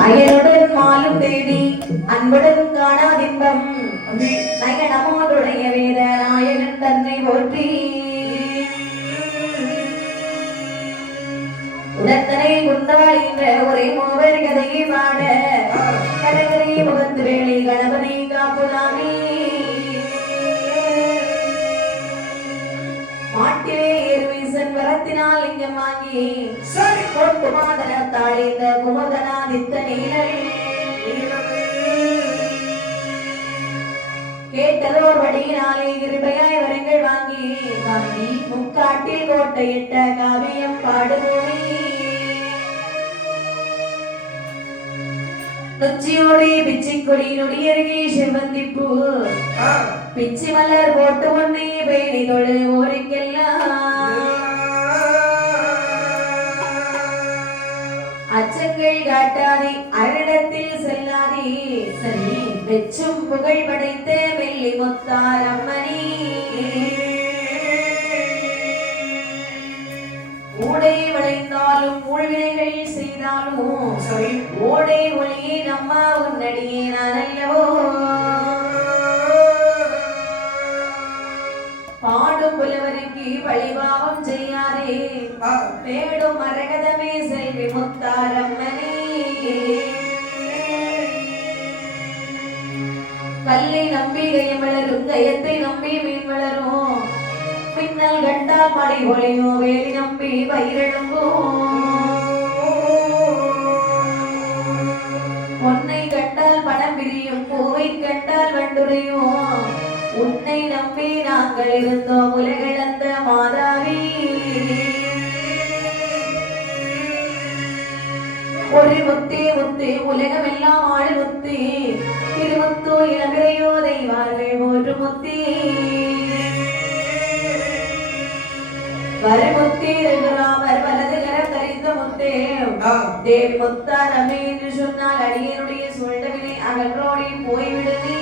அயனுடன் மாலும் தேடி அன்புடன் காணாதின்பம் நயனமோடுடைய வேத நாயகன் தன்னை போற்றி உடத்தனை குந்தாளின்ற ஒரே மூவர் கதையை பாட கடகரை முகத்து வேளை கணபதி காப்புதாமே மாட்டிலே ஏர்வீசன் வரத்தினால் லிங்கம் வாங்கி கோட்டு மாதனத்தாள் இந்த குமுதனாதித்த நீழல் கேட்டதோர் வடியினாலே கிருபையாய் வரங்கள் வாங்கி முக்காட்டில் கோட்டையிட்ட காவியம் பாடுவோமே நொச்சியோடி பிச்சிக்கொடி நொடியருகே செவந்திப்பூ பிச்சி மலர் போட்டு ஒன்னே பேணி தொழு ஊருக்கெல்லாம் அச்சங்கள் காட்டாதே அரிடத்தில் செல்லாதே சரி வெச்சும் புகழ் படைத்த வெள்ளி முத்தார் அம்மணி ஊடை வளைந்தாலும் ஊழ்வினைகள் செய்தாலும் சரி ஓடை ஒளியே நம்ம உன்னடியே நான் அல்லவோ பாடும் புலவருக்கு பழிபாவம் செய்யாதே தேடும் மரகதமே செல்வி முத்தாரம்மனே கல்லை நம்பி கயம் வளரும் கயத்தை நம்பி மீன் வளரும் பின்னல் கண்டால் மழை ஒளியோ வேலி நம்பி பயிரெழும்பும் பொன்னை கண்டால் பணம் பிரியும் பூவை கண்டால் வண்டுரையும் உன்னை நம்பி நாங்கள் இருந்தோம் உலகளந்த மாதாவி ஒரு முத்தே முத்தே உலகமெல்லாம் ஆள் முத்தே திருமுத்தோ இளம்பிரையோ தெய்வார்கள் ஒரு முத்தே வருமுத்தே ரகுராமர் வலது கரம் தரித்த முத்தே தேவி முத்தாரமே என்று சொன்னால் அடியனுடைய சொல்டவினை அகன்றோடி போய்விடுமே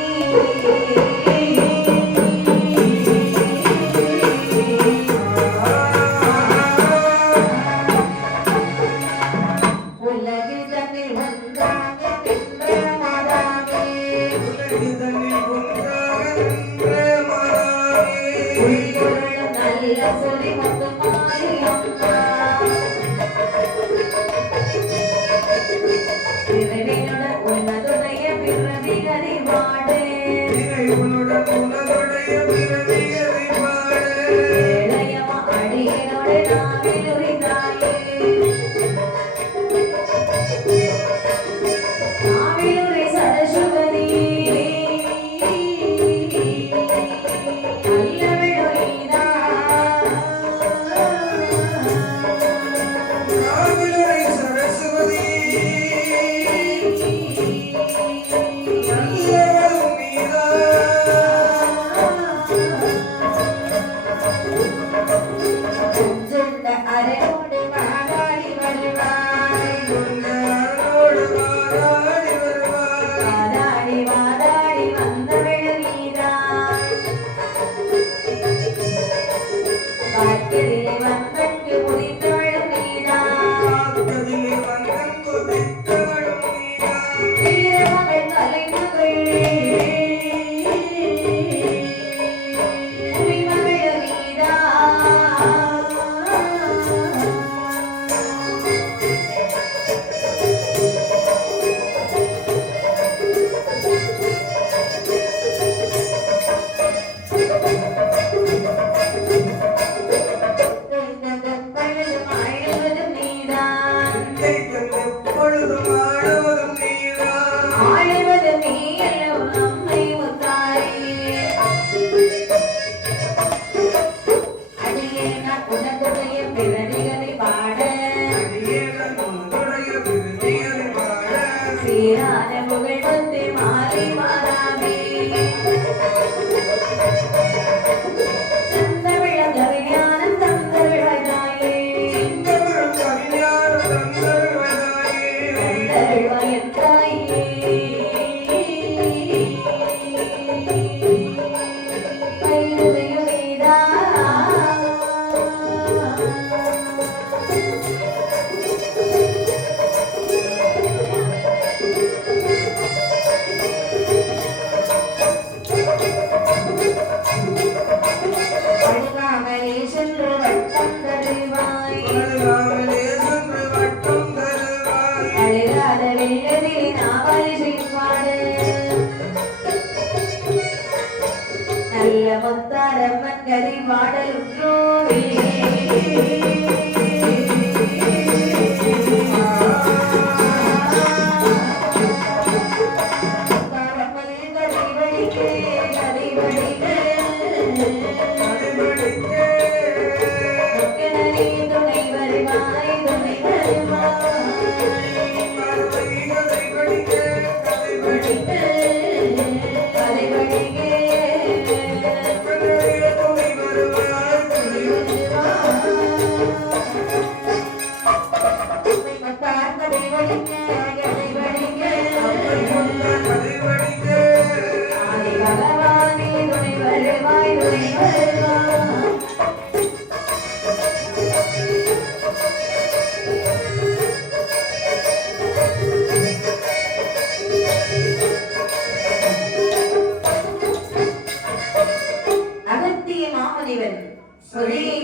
அழுகாமலே சென்று வட்டம் தருவாய் அழுகாத வெள்ளத்திலே நாவல் செய்வாடு நல்ல முத்தாரம்மன் கதை பாடலுற்றோவே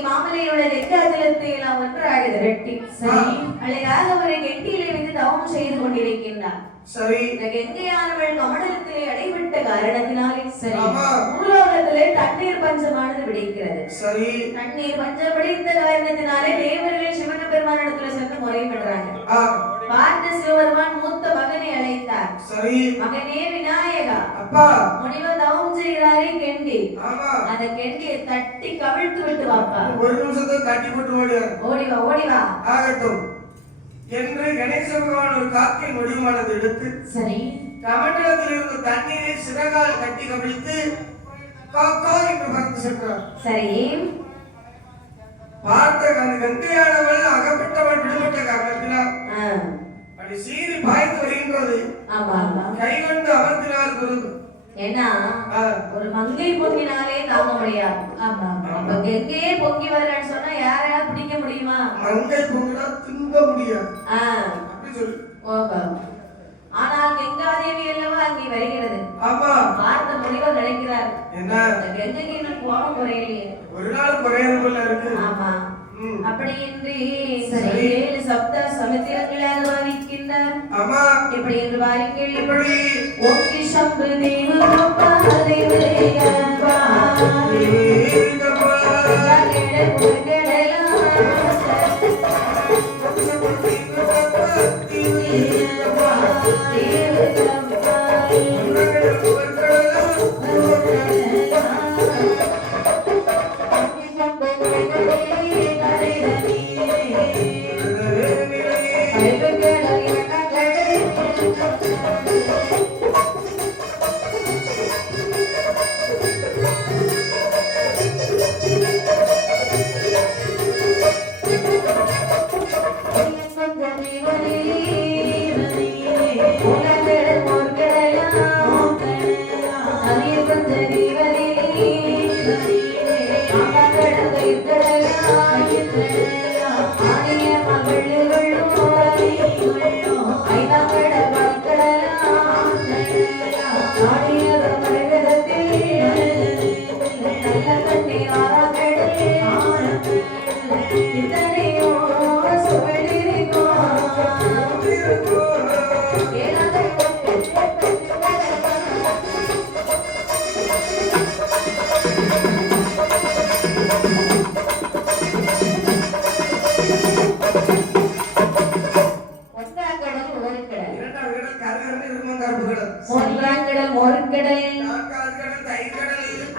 மாமலையுடன் எக்காலத்தை எல்லாம் ஒன்றாக திரட்டி அழகாக ஒரு கெட்டியிலே வந்து தவம் செய்து கொண்டிருக்கின்றார். சரி இந்த கங்கையானவள் கமண்டலத்திலே அடைபட்ட காரணத்தினாலே சரி பூலோகத்திலே தண்ணீர் பஞ்சமானது விடைக்கிறது. சரி தண்ணீர் பஞ்சம் விடைத்த காரணத்தினாலே தேவர்கள் சிவன பெருமானிடத்துல சென்று முறையிடுறாங்க. பார்த்த சிவபெருமான் மூத்த மகனை அழைத்தார். சரி மகனே விநாயகா, அப்பா முனிவர் தவம் செய்கிறாரே கெண்டி, ஆமா அந்த கெண்டியை தட்டி கவிழ்த்து விட்டு வாப்பா. ஒரு நிமிஷத்தை தட்டி போட்டு ஓடிவா ஓடிவா ஆகட்டும் என்று கணேச பகவான் ஒரு காக்கின் முடிவானது எடுத்து சரி கமண்டலத்தில் இருந்த தண்ணீரை சிறகால் கட்டி கவிழ்த்து காக்கா என்று பார்த்து சென்றார். சரி பார்த்த அந்த கங்கையானவள் அகப்பட்டவள் விடுபட்ட காரணத்தினால் அப்படி சீறி பாய்ந்து வருகின்றது. கை கொண்டு அமர்த்தினார் குரு. ஏன்னா ஒரு மங்கை பொங்கினாலே தாங்க முடியாது. இப்ப கங்கையே பொங்கி வரலன்னு சொன்னா யாரையாவது பிடிக்க முடியுமா? மங்கை பொங்கினா திங்க முடியாது. அப்படி சொல்லு. ஆனால் கங்காதேவி அல்லவா அங்கே வருகிறது. ஆமா பார்த்த முனிவர் நினைக்கிறார் என்ன கங்கைக்கு இன்னும் கோபம் குறையலையே, ஒரு நாள் குறையறதுல இருக்கு. ஆமா அப்படியின்றி ஏழு சப்த சமுத்திரங்களை அனுபவிக்கின்றார். ஆமா எப்படி என்று பாருங்கள். எப்படி ஓங்கி சம்பு தேவ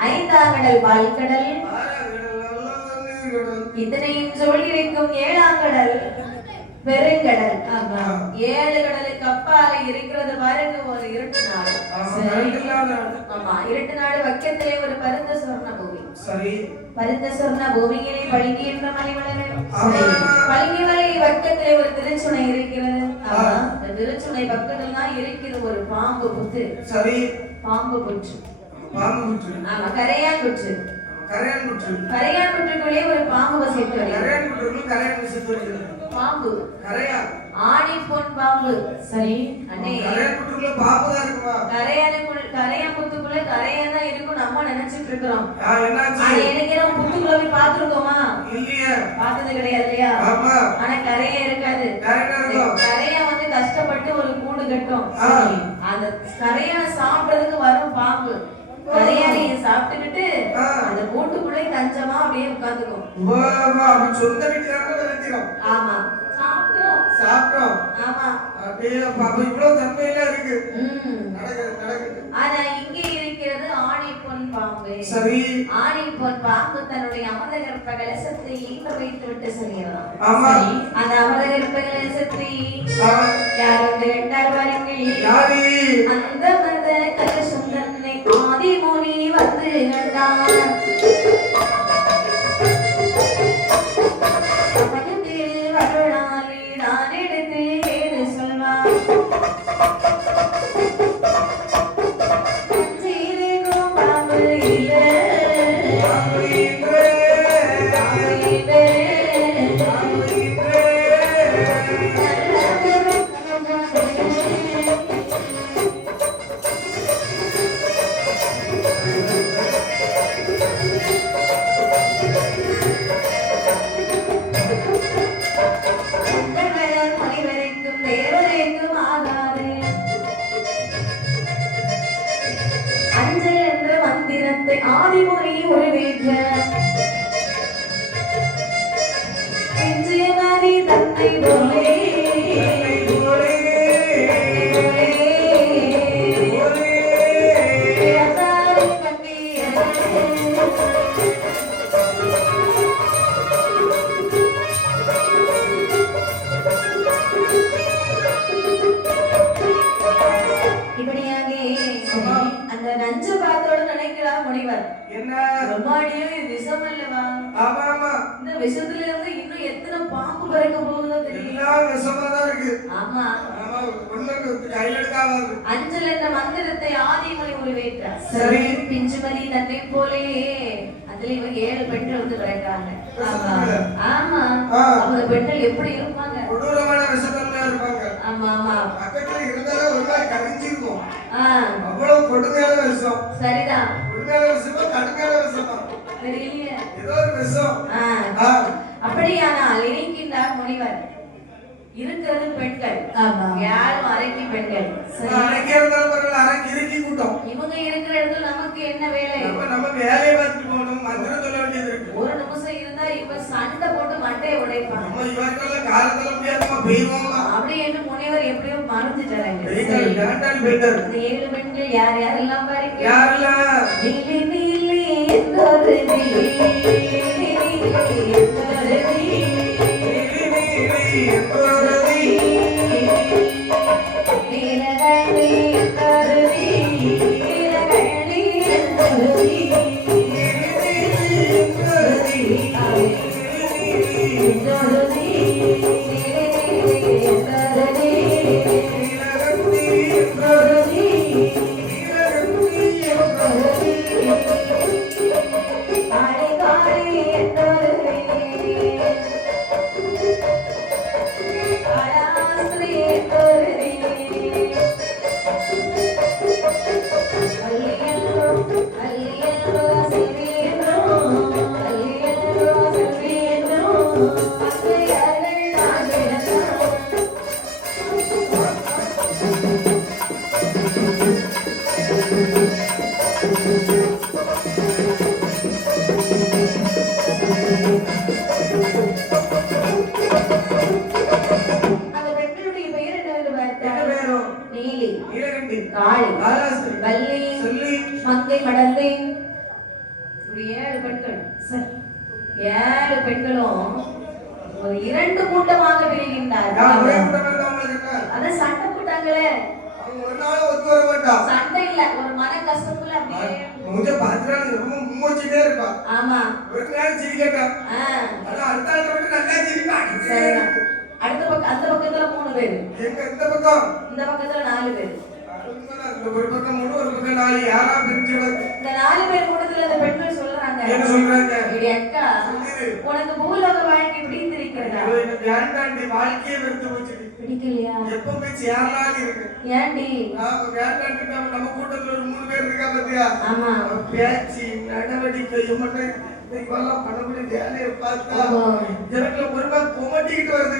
ஐந்தாங்கடல் பால்கடல் இத்தனையும் சொல்லியிருக்கும் ஏழாங்கடல் பெருங்கடல். ஏழு கடலுக்கு அப்பால இருக்கிறது பாருங்க ஒரு இருட்டு நாடு. ஆமா இருட்டு நாடு பக்கத்திலே ஒரு பருந்த சொர்ண பூமி. பருந்த சொர்ண பூமியிலே பளிங்கு என்ற மலைமலர்கள். பளிங்கு மலை பக்கத்திலே ஒரு திருச்சுனை இருக்கிறது. திருச்சுனை பக்கத்தில் தான் இருக்கிறது ஒரு பாம்பு புத்து. பாம்பு புற்று. ஆமா கரையான் புற்று. கரையான்புற்றுக்குள்ளே ஒரு பாம்பு வசித்து வருகிறது. பாம்பு ஆணி பொன் பாம்பு. சரி அண்ணே, கரையான்புத்துக்குள்ள கரையா தான் இருக்கும் நம்ம நினைச்சிட்டு இருக்கிறோம். எனக்கு புத்துக்குள்ள போய் பாத்துருக்கோமா? பார்த்தது கிடையாது இல்லையா? ஆனா கரையா இருக்காது. கரையா வந்து கஷ்டப்பட்டு ஒரு கூடு கட்டும். அந்த கரையான சாப்பிடுறதுக்கு வரும் பாம்பு. கரையானைய சாப்பிட்டுக்கிட்டு அந்த கூட்டுக்குள்ளே தஞ்சமா அப்படியே உட்கார்ந்துக்கும். ஆமா, சாப்பிட்டோம். ஆமா, ஆனா இங்கே இருக்கிறது ஆணி பொன் பாம்பு. ஆணி பொன் பாம்பு தன்னுடைய அமரகற்ப கலசத்தை ஈன்ற வைத்து விட்டு செல்கிறான். அந்த அமரகற்ப கலசத்தை யார் வந்து கண்டார் பாருங்கள். அந்த மத கலசம் தன்னை ஆதிமுனி வந்து கண்டான். ஆதிமுறை உருவேற்ற தன்னை போலே அந்த நஞ்சு பார்த்தோட நினைக்கிறார் முனிவர். விஷம் அல்லவா? இந்த விஷத்துல இருந்து இன்னும் எத்தனை பாம்பு பிறக்க போகுதோ தெரியல. ஆமா, அஞ்சல் என்ற மந்திரத்தை ஆதிமுறை உருவேற்றார். சரி, பிஞ்சுமதி தன்னை போலே அதுல இவங்க 7 பெண்கள் வந்து பிறக்கிறாங்க. ஆமா, அவங்க பெண்கள் எப்படி இருப்பாங்க? ஆமா ஆமா, பக்கத்துல இருந்தாலும் ஒரு மாதிரி கடிச்சிருக்கும். அவ்வளவு கொடுமையான விஷம். சரிதான், கொடுமையான விஷமா கடுமையான விஷமா தெரியல, ஏதோ ஒரு விஷம். அப்படியானால் இணைக்கின்றார் முனிவர். இருக்கிறது பெண்கள். யாரும் அரைக்கி பெண்கள். அரைக்கி இருந்தாலும் பரவாயில்ல, அரைக்கி இறுக்கி கூட்டம். இவங்க இருக்கிற இடத்துல நமக்கு என்ன வேலை? நம்ம வேலையை பார்த்துட்டு போகணும், மந்திரம் சொல்ல வேண்டியது இருக்கு. ஒரு நிமிஷம் இருந்தா இப்ப சண்டை போட்டு மண்டையை உடைப்பாங்க. நம்ம இவர்க்கெல்லாம் காலத்துல முடியாதமா பெய்வோமா அப்படி என்று முனிவர் எப்படியோ மறந்துட்டாங்க. 7 பெண்கள் யார் யாரெல்லாம் பாருங்க. யாரெல்லாம்? நீலி நீலி என்றொரு மங்கை மடந்தை 7 பெண்கள். 7 பெண்களும் ஒரு 2 கூட்டமாக பிரிகின்றார்கள். அதான் சண்டை போட்டாங்களே, சண்டை இல்ல, ஒரு மன கஷ்டத்துல அப்படியே ஆமா. அடுத்த பக்கம் அந்த பக்கத்துல 3 பேரு, இந்த பக்கத்துல 4 பேரு. ஒரு பக்கம் மூணு ஒரு பக்கம் நாலு யாரா பிரிஞ்சவர் இந்த 4 பேர் கூட்டத்துல அந்த பெண்கள் சொல்றாங்க என்ன சொல்றாங்க ஏடி அக்கா உனக்கு பூலோக வாழ்க்கை பிடித்திருக்கிறதா வேண்டாண்டி வாழ்க்கையே வெறுத்து போச்சு பிடிக்கலையா எப்பவுமே சேரலான்னு இருக்கு ஏன்டி வேண்டாண்டி நம்ம கூட்டத்துல ஒரு 3 பேர் இருக்கா பாத்தியா ஆமா பேச்சு நடவடிக்கை எம்மட்டை இதெல்லாம் பண்ணக்கூடிய வேலையை பார்த்தா எனக்கு ஒரு மாதிரி குமட்டிக்கிட்டு வருது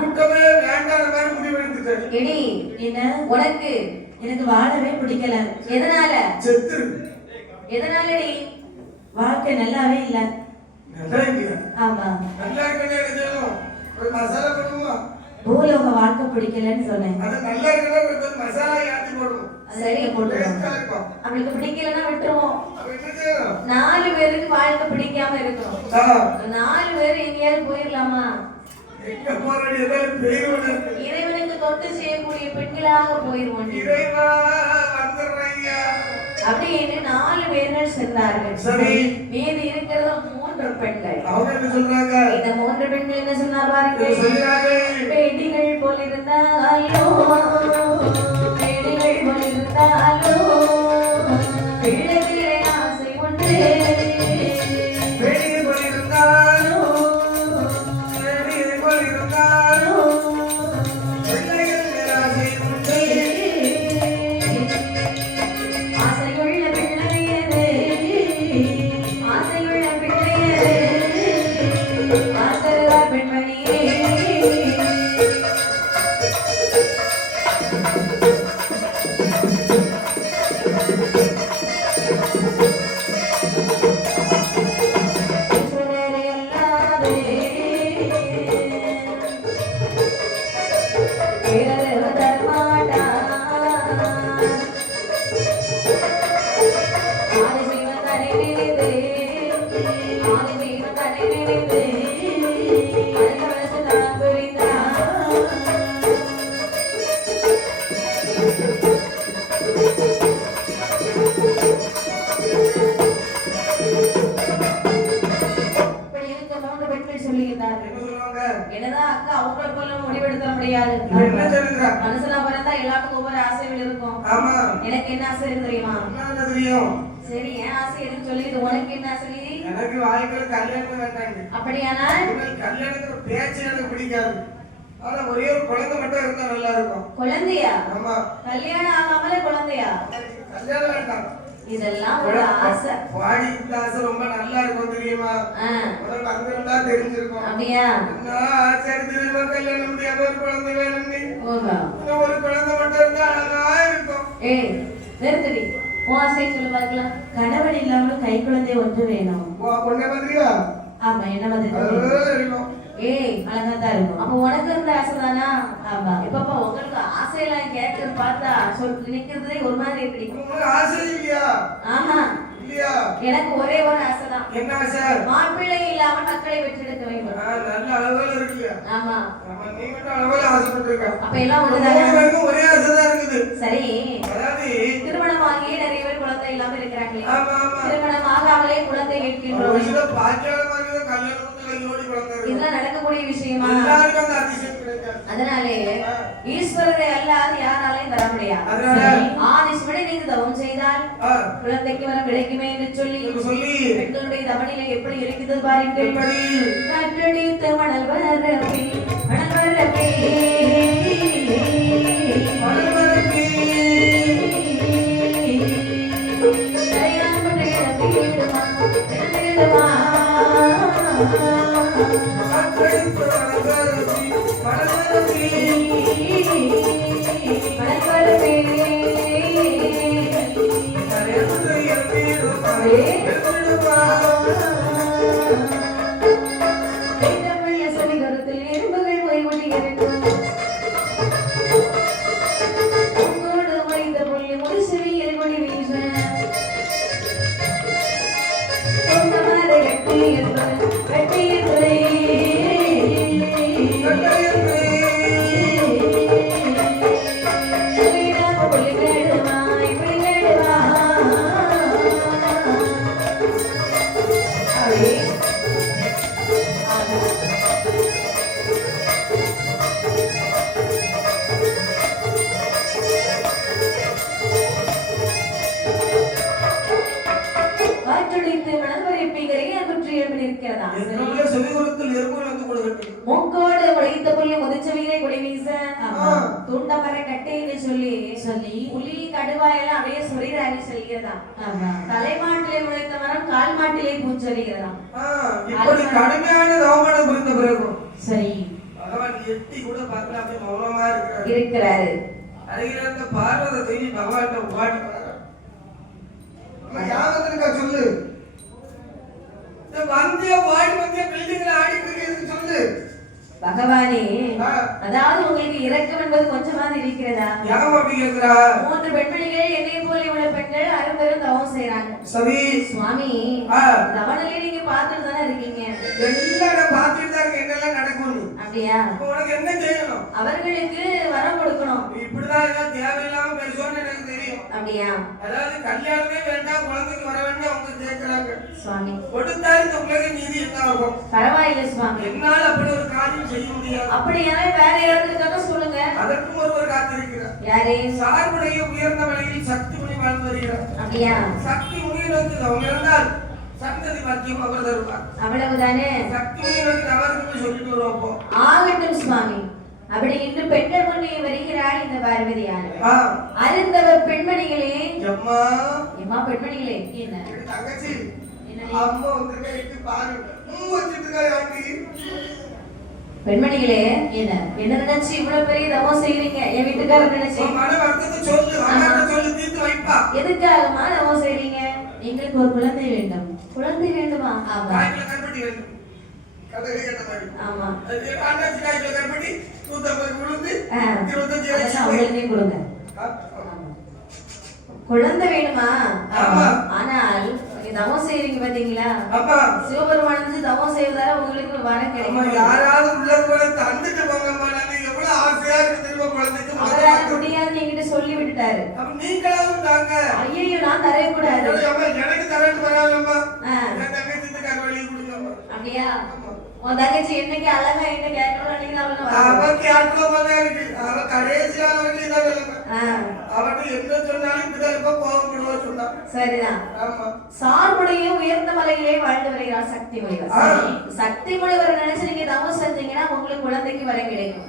கூட்டமே வேண்டாத மாதிரி முடிவெடுத்துட்டேன் எடி என்ன உனக்கு எனக்கு வாழவே பிடிக்கல எதனால செத்து எதனால நீ வாழ்க்கை நல்லாவே இல்ல நல்லா இல்லையா ஆமா நல்லா இருக்கணும் என்ன செய்யணும் ஒரு மசாலா பண்ணுமா பூலோக வாழ்க்கை பிடிக்கலன்னு சொன்னேன் அது நல்லா இருக்கணும் ஒரு மசாலா ஏத்தி போடணும் சரி அவளுக்கு பிடிக்கலன்னா விட்டுருவோம் 4 பேருக்கு வாழ்க்கை பிடிக்காம இருக்கணும் 4 பேர் எங்கேயாவது போயிடலாமா இறைவனுக்கு தொட்டு செய்யக்கூடிய பெண்களாக போயிருவோம் அப்படின்னு 4 பேர்கள் சென்றார்கள் மீதி இருக்கிறது 3 பெண்கள் இந்த 3 பெண்கள் என்ன சொன்னார் பாருங்கள் பேடிகள் போலிருந்தாலோ பேடிகள் போலிருந்தாலோ பிள்ளைகளே ஆசை ஒன்று என்னதான் அக்கா அவங்கள போல முடிவெடுக்க முடியாது மனசுல பிறந்தா எல்லாத்துக்கும் ஒவ்வொரு ஆசைகள் இருக்கும் எனக்கு என்ன ஆசை இருக்கு தெரியுமா சரி என் ஆசை எதுன்னு சொல்லிட்டு உனக்கு என்ன ஆசை எனக்கு வாழ்க்கையில கல்யாணம் வேண்டாங்க அப்படியானால் கல்யாணத்துக்கு பேச்சு எனக்கு பிடிக்காது ஆனா ஒரே ஒரு குழந்தை மட்டும் இருந்தா நல்லா இருக்கும் குழந்தையா ஆமா கல்யாணம் ஆகாமலே குழந்தையா கல்யாணம் வேண்டாம் இதெல்லாம் ஒரு ஆசை வாடி இந்த ஆசை ரொம்ப நல்லா இருக்கும் தெரியுமா உனக்கு அங்க இருந்தா தெரிஞ்சிருக்கும் அப்படியா சரி தெரியுமா கல்யாணம் முடியாம ஒரு குழந்தை வேணும்னு ஒரு குழந்தை மட்டும் இருந்தா அழகா இருக்கும் ஏய் நிறுத்தடி உன் ஆசை சொல்லு பார்க்கலாம் கணவன் இல்லாமலும் கை குழந்தை ஒன்று வேணும் பொண்ணை மாதிரியா ஆமா என்ன மாதிரி ஏய் அழகா தான் இருக்கும் அப்ப உனக்கு இருந்த ஆசை தானா ஆமா இப்பப்பா உங்களுக்கு ஆசையெல்லாம் கேட்கறது பார்த்தா நிக்கிறதே ஒரு மாதிரி இருக்கு ஆசை இல்லையா ஆமா இல்லையா எனக்கு ஒரே ஒரு ஆசை தான் என்ன ஆசை மாப்பிள்ளை இல்லாம மக்களை பெற்றெடுக்க வேண்டும் நல்ல அளவுல இருக்குல்ல ஆமா நீ மட்டும் அளவுல ஆசைப்பட்டிருக்க அப்ப எல்லாம் ஒண்ணுதானே ஒரே ஆசை தான் இருக்குது சரி அதாவது திருமணமாகியே நிறைய பேர் குழந்தை இல்லாம இருக்கிறாங்களே ஆமா ஆமா திருமணம் ஆகாமலே குழந்தை கேட்கின்றோம் இதெல்லாம் நடக்கக்கூடிய விஷயமா அதனாலே ஈஸ்வரரை அல்லாது யாராலையும் தர முடியாது ஆதிசிவனை நீங்க தவம் செய்தால் குழந்தைக்கு வர கிடைக்குமே என்று சொல்லி பெண்களுடைய தவணிலை எப்படி இருக்குது பாருங்கள் கற்றடித்த மணல் வரப்பே மணல் வரப்பே முளைத்த புல்லு முதிச்ச வீரை கொடி வீச ஆமா. துண்ட மர கட்டைன்னு சொல்லி புலி கடுவா எல்லாம் அப்படியே சொரிறாரு சொல்லியதான். ஆமா. தலைமாட்டிலே முளைத்த மரம் கால் மாட்டிலே பூச்சொல்லியதான். இப்படி கடுமையான தவமானம் புரிந்த பிறகு சரி. பகவான் எட்டி கூட பார்க்கல, அப்படியே மௌனமா இருக்கிறாரு. அருகில இருந்த பார்வத தேவி பகவான்கிட்ட ஓடி யாவத்திற்கா சொல்லு, வந்திய ஓடி வந்திய பில்டிங்ல ஆடிட்டு இருக்கிறது சொல்லு. பகவானே, அதாவது உங்களுக்கு இரக்கம் என்பது கொஞ்சமாவது இருக்கிறதா? யாரும் அப்படி கேட்கிறா? 3 பெண்மணிகள் என்னை போல இவ்வளவு பெண்கள் அரும்பெரும் தவம் செய்யறாங்க. சரி சுவாமி, தவநிலை நீங்க பார்த்துட்டு தானே இருக்கீங்க. எல்லாம் பார்த்துட்டு தான் இருக்கு, என்னெல்லாம் நடக்கும். அப்படியா? உனக்கு என்ன செய்யணும்? அவர்களுக்கு வரம் கொடுக்கணும். இப்படிதான் எல்லாம் தேவையில்லாம பேசுவோன்னு எனக்கு தெரியும். அப்படியா? அதாவது கல்யாணமே வேண்டாம், குழந்தைக்கு வர வேண்டாம் அவங்க கேட்கிறாங்க. சுவாமி, கொடுத்தாரு இந்த உலக நீதி என்ன ஆகும்? பரவாயில்லை சுவாமி. என்னால அப்படி ஒரு காரியம் செய்ய முடியாது. அப்படியா? வேற யாராவது சொல்லுங்க. அதற்கும் ஒருவர் காத்திருக்கிறார். யாரே? சார்புடைய உயர்ந்த வழியில் சக்தி முனி வாழ்ந்து வருகிறார். அப்படியா? சக்தி முனியை நோக்கி அவங்க இருந்தால் சந்ததி பாக்கியம் அவர் தருவார். அவ்வளவுதானே? சக்தி முனியை நோக்கி அவருக்கு சொல்லிட்டு வருவோம். ஆகட்டும் சுவாமி. அப்படி இன்று பெண்கள் முன்னே வருகிறாள் இந்த பார்வதியார். அருந்தவர் பெண்மணிகளே, அம்மா எம்மா பெண்மணிகளே, என்ன தங்கச்சி அம்மா வந்து பாருங்க பெண்மணிகளே, என்ன என்ன நினைச்சு இவ்வளவு பெரிய தவம் செய்றீங்க? என் வீட்டுக்காரர் நினைச்சு எதுக்காகமா தவம் செய்றீங்க? எங்களுக்கு ஒரு குழந்தை வேண்டும். குழந்தை வேண்டுமா? ஆமா ஆமா. கொடுங்க. குழந்தை வேணுமா? ஆனால் தவம் செய்வீங்க பாத்தீங்களா? சிவபெருமான் வந்து தவம் செய்வதால உங்களுக்கு வரம் கிடைக்கும். யாராவது உள்ள தந்துட்டு போங்க, எவ்வளவு ஆசையா இருக்கு தெரியுமா குழந்தைக்கு. அவரால் முடியாது என்கிட்ட சொல்லி விட்டுட்டாரு. நீங்களாவது தாங்க. ஐயோ, நான் தரவே கூடாது. எனக்கு தரட்டு வராதம்மா. தங்கச்சி கருவழி கொடுங்கம்மா. அப்படியா? உன் தங்கச்சி என்னைக்கு அழகா என்ன கேட்கணும் நினைக்கிறேன். அவ கடைசியா அவனுக்கு என்ன சொன்னாலும் இப்படிதான் இருப்ப கோவப்படுவா சொன்னா. சரிதான். சார்புடைய உயர்ந்த மலையிலே வாழ்ந்து வருகிறார் சக்தி முனிவர். சக்தி முனிவர் நினைச்சு நீங்க தவம் செஞ்சீங்கன்னா உங்களுக்கு குழந்தைக்கு வர கிடைக்கும்.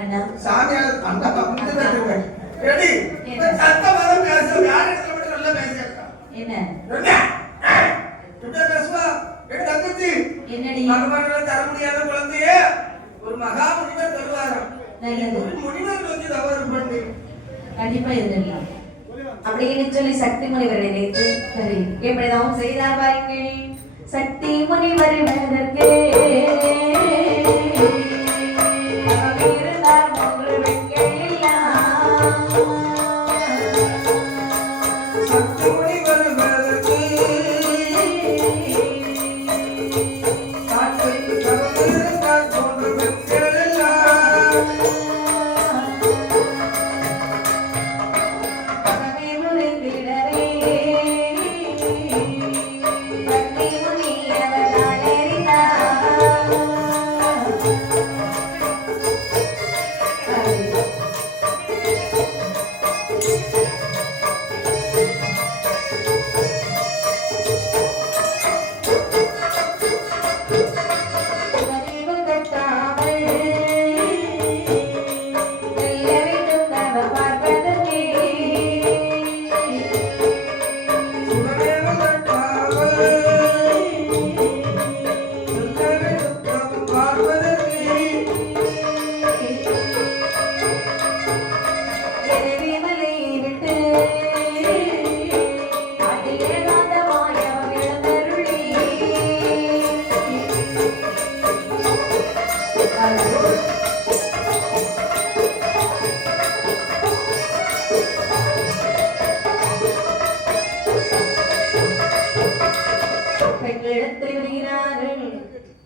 அண்ணா சாமியார் அந்த பக்கத்துல பேசுங்க. ரெடி? சத்தமாக பேசு. யார் இடத்துல மட்டும் நல்லா பேசியா? என்ன? இப்படி பேசுவா. எடு தங்கச்சி. என்னடி? பகவானால தர முடியாத குழந்தையே ஒரு மகா முனிவர் தருவாராம். நல்லது. முனிவர் வந்து தவறு பண்ணி கண்டிப்பா இருந்திடலாம் அப்படின்னு சொல்லி சக்தி முனிவர் நினைத்து சரி எப்படிதான் செய்தார் பாருங்கள். சக்தி முனிவர் வருவதற்கு இருந்தார் 3 பெண்கள் எல்லாம். சக்தி முனிவர் வருவதற்கு சாட்சி தவறிருந்தார் 3 பெண்கள் எல்லாம்.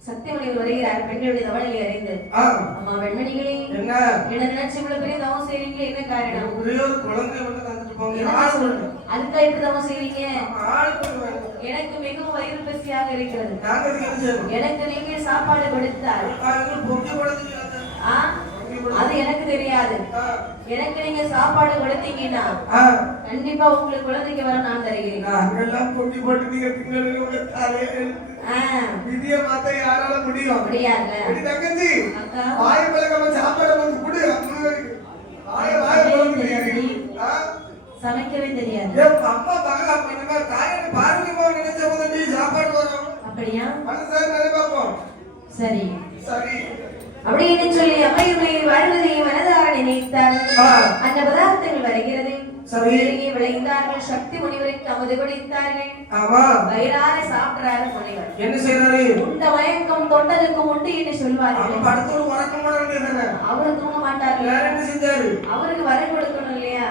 சத்தியமணிகள் வருகிறார். பெண்களுடைய தவணையை அறிந்து அம்மா பெண்மணிகளே என்ன நினைச்சு இவ்வளவு பெரிய தவம் செய்றீங்களே, என்ன காரணம்? அதுக்கா இப்படி தவம் செய்றீங்க? எனக்கு மிகவும் வயிறு பசியாக இருக்கிறது. எனக்கு நீங்க சாப்பாடு கொடுத்தால் அது எனக்கு தெரியாது. எனக்கு நீங்க சாப்பாடு கொடுத்தீங்கன்னா கண்டிப்பா உங்களுக்கு குழந்தைக்கு வர நான் தருகிறேன். விதிய மாத்த யாரால முடியும்? முடியாது. எடி தங்கச்சி, அக்கா. வாய பழக்கமா சாப்பாடு வந்து குடு. வாய பழக்கம். சமைக்கவே தெரியாது. அம்மா பகல பண்ணுங்க. தாயனை பாருங்கமா நினைச்ச போது நீ சாப்பாடு வரும். அப்படியா? மனசார நினைப்பாப்போம். சரி. சரி. அப்படின்னு சொல்லி அம்மையுமே வாழ்வதை மனதார நினைத்தார். அந்த பதார்த்தங்கள் வருகிறது. சரியையே விளைந்தார்கள். சக்தி முனிவருக்கு அமுது கொடுத்தார்கள். ஆமா. வயிறார சாப்பிடுறாரு முனிவர். என்ன செய்றாரு? உண்ட மயக்கம் தொண்டலுக்கு உண்டு என்று சொல்வார்கள். அப்ப அடுத்து உறக்கம் போட வேண்டியதானே? அவரு தூங்க மாட்டார்கள். வேற என்ன செஞ்சாரு? அவருக்கு வர கொடுக்கணும் இல்லையா?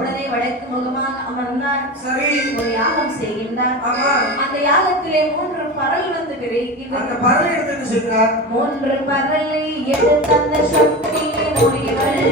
உடனே வடக்கு முகமாக அமர்ந்தார். சரி. ஒரு யாகம் செய்கின்றார். ஆமா. அந்த யாகத்திலே 3 பரல் வந்து விரைகிறது. அந்த பரல் எடுத்து என்ன செய்கிறார்? 3 பரலை எடுத்த அந்த சக்தி முனிவர்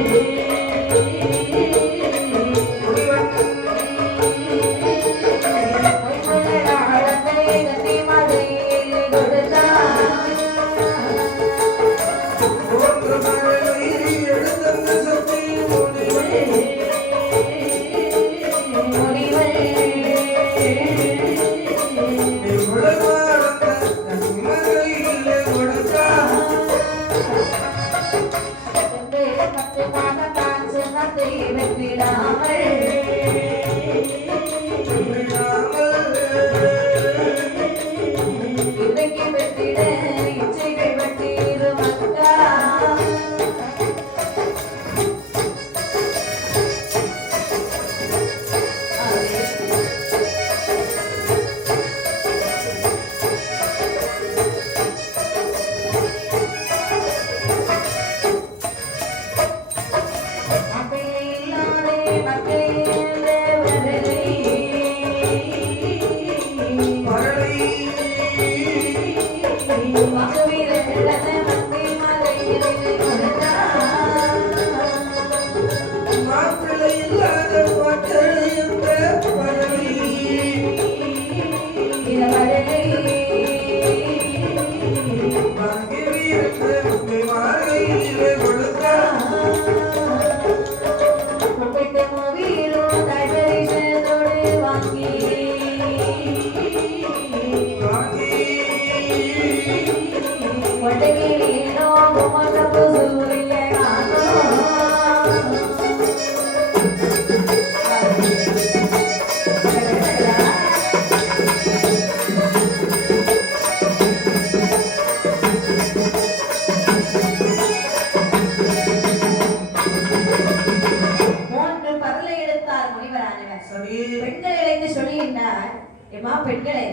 பெண்களே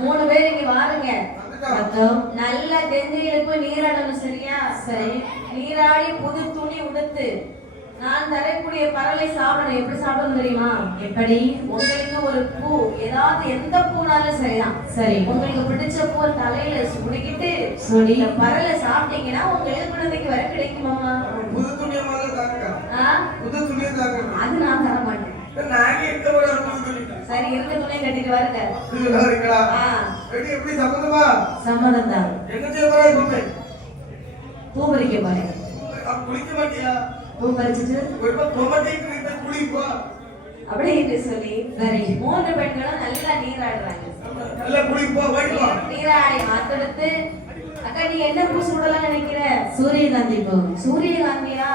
3 பேர் இங்க வாருங்க. நல்ல தெந்திகளுக்கு நீராடணும். சரியா? சரி. நீராடி புது துணி உடுத்து நான் தரக்கூடிய பரலை சாப்பிடணும். எப்படி சாப்பிடணும் தெரியுமா? எப்படி? உங்களுக்கு ஒரு பூ, ஏதாவது எந்த பூனாலும் சரிதான். சரி. உங்களுக்கு பிடிச்ச பூ தலையில சுடிக்கிட்டு இந்த பரலை சாப்பிட்டீங்கன்னா உங்க குழந்தைக்கு வர கிடைக்குமாமா? புது துணியை முதல்ல தாங்க. புது துணியை தாங்க. அது நான் தர மாட்டேன். நாங்க இருக்க வர துணி. சரி, இருக்க துணியை கட்டிட்டு வாருங்க. இதுல இருக்கா? ரெடி. எப்படி சம்மதமா? சம்மதம் தான். என்ன செய்ய போறா பொண்ணு? பூ பறிக்க போறேன். குளிக்க மாட்டியா? பூ பறிச்சிட்டு ஒரு பொம்மட்டிக்கு கிட்ட குளிப்பா அப்படின்னு சொல்லி சரி 3 பெண்களும் நல்லா நீராடுறாங்க. நல்லா குளிப்பா ஓடிப்பா. நீராடி மாத்தெடுத்து அக்கா நீ என்ன பூ சூடலாம் நினைக்கிற? சூரியகாந்தி பூ. சூரியகாந்தியா?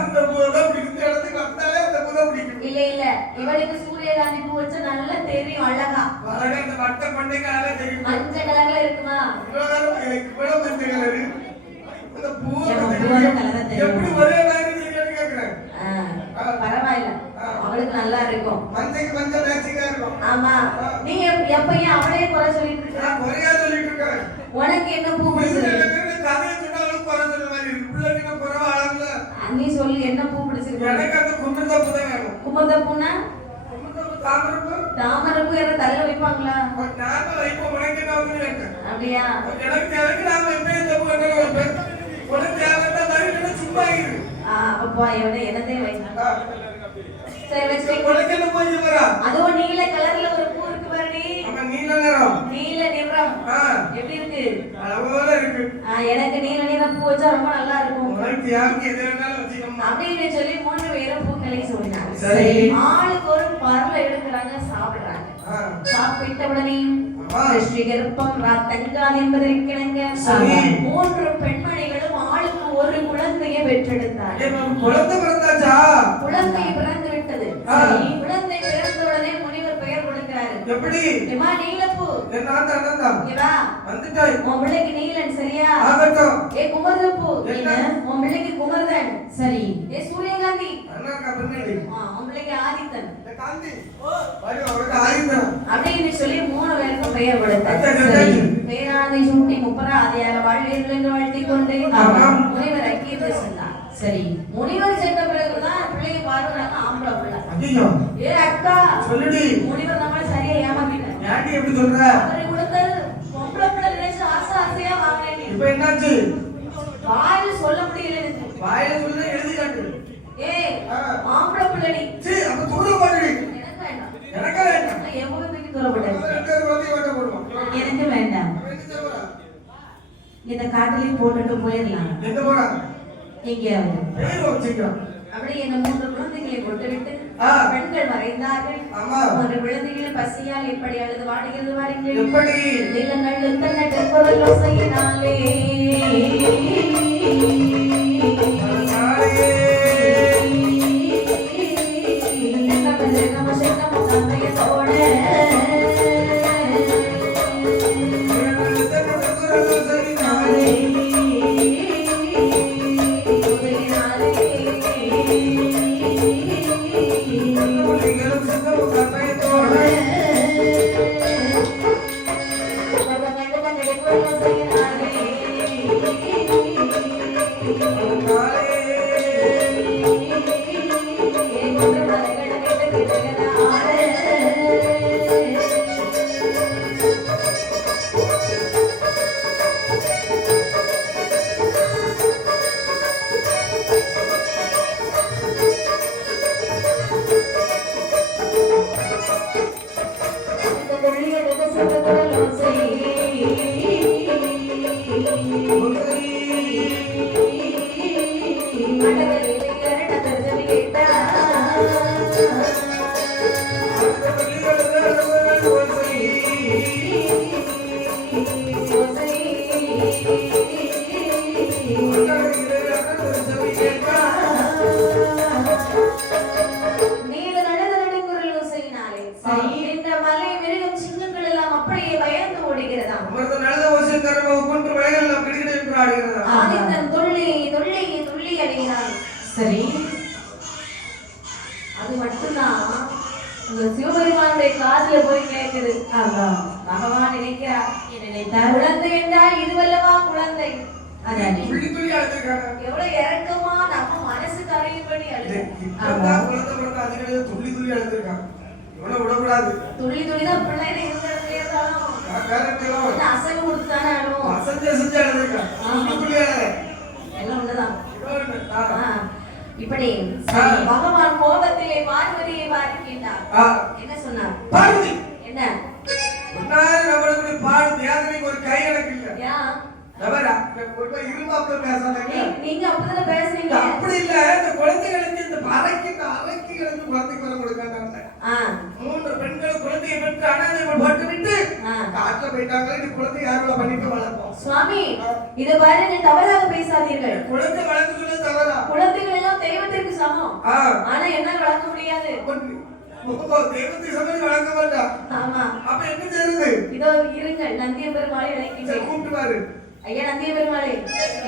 அந்த பூ தான் பிடிச்ச இடத்துக்கு வந்தாலே அந்த பூ தான் பிடிக்கும். இல்ல இவளுக்கு சூரியகாந்தி பூ வச்சா நல்லா தெரியும். அழகா அழகா இந்த வட்ட பண்டைக்கால தெரியும். மஞ்சள் கலர்ல இருக்குமா? இவ்வளவு மஞ்சள் கலரு. அந்த பூ எப்படி ஒரே மாதிரி நீங்க கேக்குறேன். பரவாயில்ல, அவளுக்கு நல்லா இருக்கும். மஞ்சளுக்கு மஞ்சள் மேட்சிங்கா இருக்கும். ஆமா. நீ எப்பயும் அவளே குறை சொல்லிட்டு இருக்க? நான் குறையா சொல்லிட்டு இருக்கேன். உனக்கு என்ன பூ பிடிச்சிருக்கு? கதையை சொன்னாலும் குறை சொல்ற மாதிரி இருக்கு. பிள்ளைங்க குறைவா ஆளல. நீ சொல்லு என்ன பூ பிடிச்சிருக்கு? எனக்கு அந்த குமுத பூ தான் வேணும். குமுத பூனா? தாமரைப்பூ. தாமரைப்பூ என்ன தள்ள வைப்பாங்களா? நாம வைப்போம். உனக்கு என்ன வந்து வேணும்? அப்படியா? எனக்கு நாம எப்பயும் இந்த பூ என்ன வைப்பேன். உனக்கு தேவையான மாதிரி சும்மா இரு. அப்பா என்னதே வை. சரி வச்சு. உனக்கு என்ன பூ வரா? அதுவும் நீல கலர்ல ஒரு பூ இருக்கு பாருடி. ஆமா, நீல நிறம். நீல நிறம். எப்படி இருக்கு? அழகா இருக்கு. எனக்கு நீல நிறம் பூ வச்சா ரொம்ப நல்லா இருக்கும். உனக்கு யாருக்கு எது வேணாலும் வச்சுக்கோமா அப்படின்னு சொல்லி 3 பேரும் பூக்களை சொன்னாங்க. சரி. ஆளுக்கு ஒரு பரல எடுக்கிறாங்க, சாப்பிடுறாங்க. சாப்பிட்ட உடனே ஸ்ரீகர்ப்பம் ராத்தங்கான் என்பதற்கிணங்க சரி. 3 பெண்மணிகளும் ஆளுக்கு ஒரு குழந்தையை பெற்றெடுத்தார். குழந்தை பிறந்தாச்சா? குழந்தை பிறந்து விட்டது. சரி, குழந்தை பிறந்த உடனே முனிவர் பெயர் கொடுக்கிறாரு. எப்படி? ஏமா நீலப்பூ, என்ன ஆத்தா இவா வந்துட்டாய். உன் பிள்ளைக்கு நீலன், சரியா? ஆகட்டும். ஏ குமரப்பூ, என்ன? உன் பிள்ளைக்கு குமரதன். சரி. ஏ சூரியகாந்தி, அண்ணாக்கா பெண்ணடி. உன் பிள்ளைக்கு ஆதித்தன். இந்த காந்தி வாடி அவருக்கு ஆயுதம் அப்படின்னு சொல்லி 3 பேருக்கும் பெயர் கொடுத்தார். சரி. பேரானதை சூட்டி 30 ஆதியாக வாழ்வீர்கள் என்று வாழ்த்திக் கொண்டு ஆமாம். முனிவர் ஐக்கியத்தை சென்றார். சரி. முனிவர் சென்ற பிறகுதான் பிள்ளையை பார்வதாக ஆம்பளை பிள்ளை. ஐயோ ஏ அக்கா, சொல்லுடி. முனிவர் நம்மள சரியா ஏமாத்திட்டார். ஏன்டி எப்படி சொல்ற? அவரை கொடுத்தது பொம்பளை பிள்ளை நினைச்சு ஆசையா வாங்கினேன். இப்ப என்னாச்சு? வாயில சொல்ல முடியல எனக்கு. வாயில சொல்ல எழுதி காட்டு. ஏய் ஆம்பளை பிள்ளை, சீ அப்ப தூர போடுடி. எனக்கு வேண்டாம். எனக்கு வேண்டாம். நான் எவ்வளவு தூக்கி தூரப்பட்டேன். ரெண்டு பேரும் வந்து ஓட்ட போடுவோம். எனக்கு வேண்டாம். என்ன செய்வா? இந்த காட்டிலே போட்டுட்டு போயிடலாம். எங்க போறா? எங்கேயாவது. பேர் வச்சிருக்கோம். அப்படி என்ன 3 குழந்தைகளை கொண்டுவிட்டு ஆ. பெண்கள் மறைந்தார்கள். ஆமா. 3 குழந்தைகள் பசியால் எப்படி அழுது வாடுகிறது வாருங்கள். எப்படி? நிலங்கள் தன்னட்டு குரல் ஓசையினாலே நாளே சரி. அது மட்டும்தான் உங்க சிவபெருமானுடைய காதுல போய் கேட்குது. பகவான் நினைக்கிறார், நினைத்தார். குழந்தை என்றால் இதுவல்லவா குழந்தை. அதானே. துள்ளி துள்ளி அழுதுருக்காங்க. எவ்வளவு இறக்கமா நம்ம மனசுக்கு அறியும்படி அழுது. இப்பதான் குழந்தை பிறந்த அதுகளே துள்ளி துள்ளி அழுதுருக்காங்க. இவ்வளவு விடக்கூடாது. துள்ளி துள்ளி தான் பிள்ளை இருக்கிறதே இருந்தாலும் கரெக்ட். அசைவு கொடுத்துதானே அழுவோம். அசஞ்சு அசஞ்சு அழுதுருக்காங்க. துள்ளி துள்ளி அழுது. எல்லாம் ஒண்ணுதான். ஆ. இப்படி பகவான் கோபத்திலே பார்வதியை பார்க்கின்றார். என்ன சொன்னார்? பார்வதி என்ன? முன்னாடி நம்மளுக்கு பாடு தேவதைக்கு ஒரு கை கணக்கு இல்ல. ஏன்? தவறா? ஒரு இருமாப்புல பேசாதீங்க. நீங்க அப்படிதானே பேசுறீங்க. அப்படி இல்ல. இந்த குழந்தைகளுக்கு இந்த அரைக்கு கிடந்து குழந்தைக்கு வர கொடுக்காங்க. 3 பெண்கள் குழந்தையை பெற்று அனாதை போட்டு விட்டு காட்டுல போயிட்டாங்க. இந்த குழந்தை யாரோட பண்ணிட்டு வளர்ப்போம். சுவாமி, இத பாரு, நீ தவறாக பேசாதீர்கள். குழந்தை வளர்த்து சொல்ல தவறா? குழந்தைகள் எல்லாம் தெய்வத்திற்கு சமம். ஆனா என்ன வளர்க்க முடியாது. தெய்வத்தை சமைச்சு வளர்க்க மாட்டா. ஆமா. அப்ப என்ன செய்யுது? இதோ இருங்க, நந்திய பெருமாளை அழைக்கின்றேன். கூப்பிட்டு பாரு. ஐயா நந்திய பெருமாளே,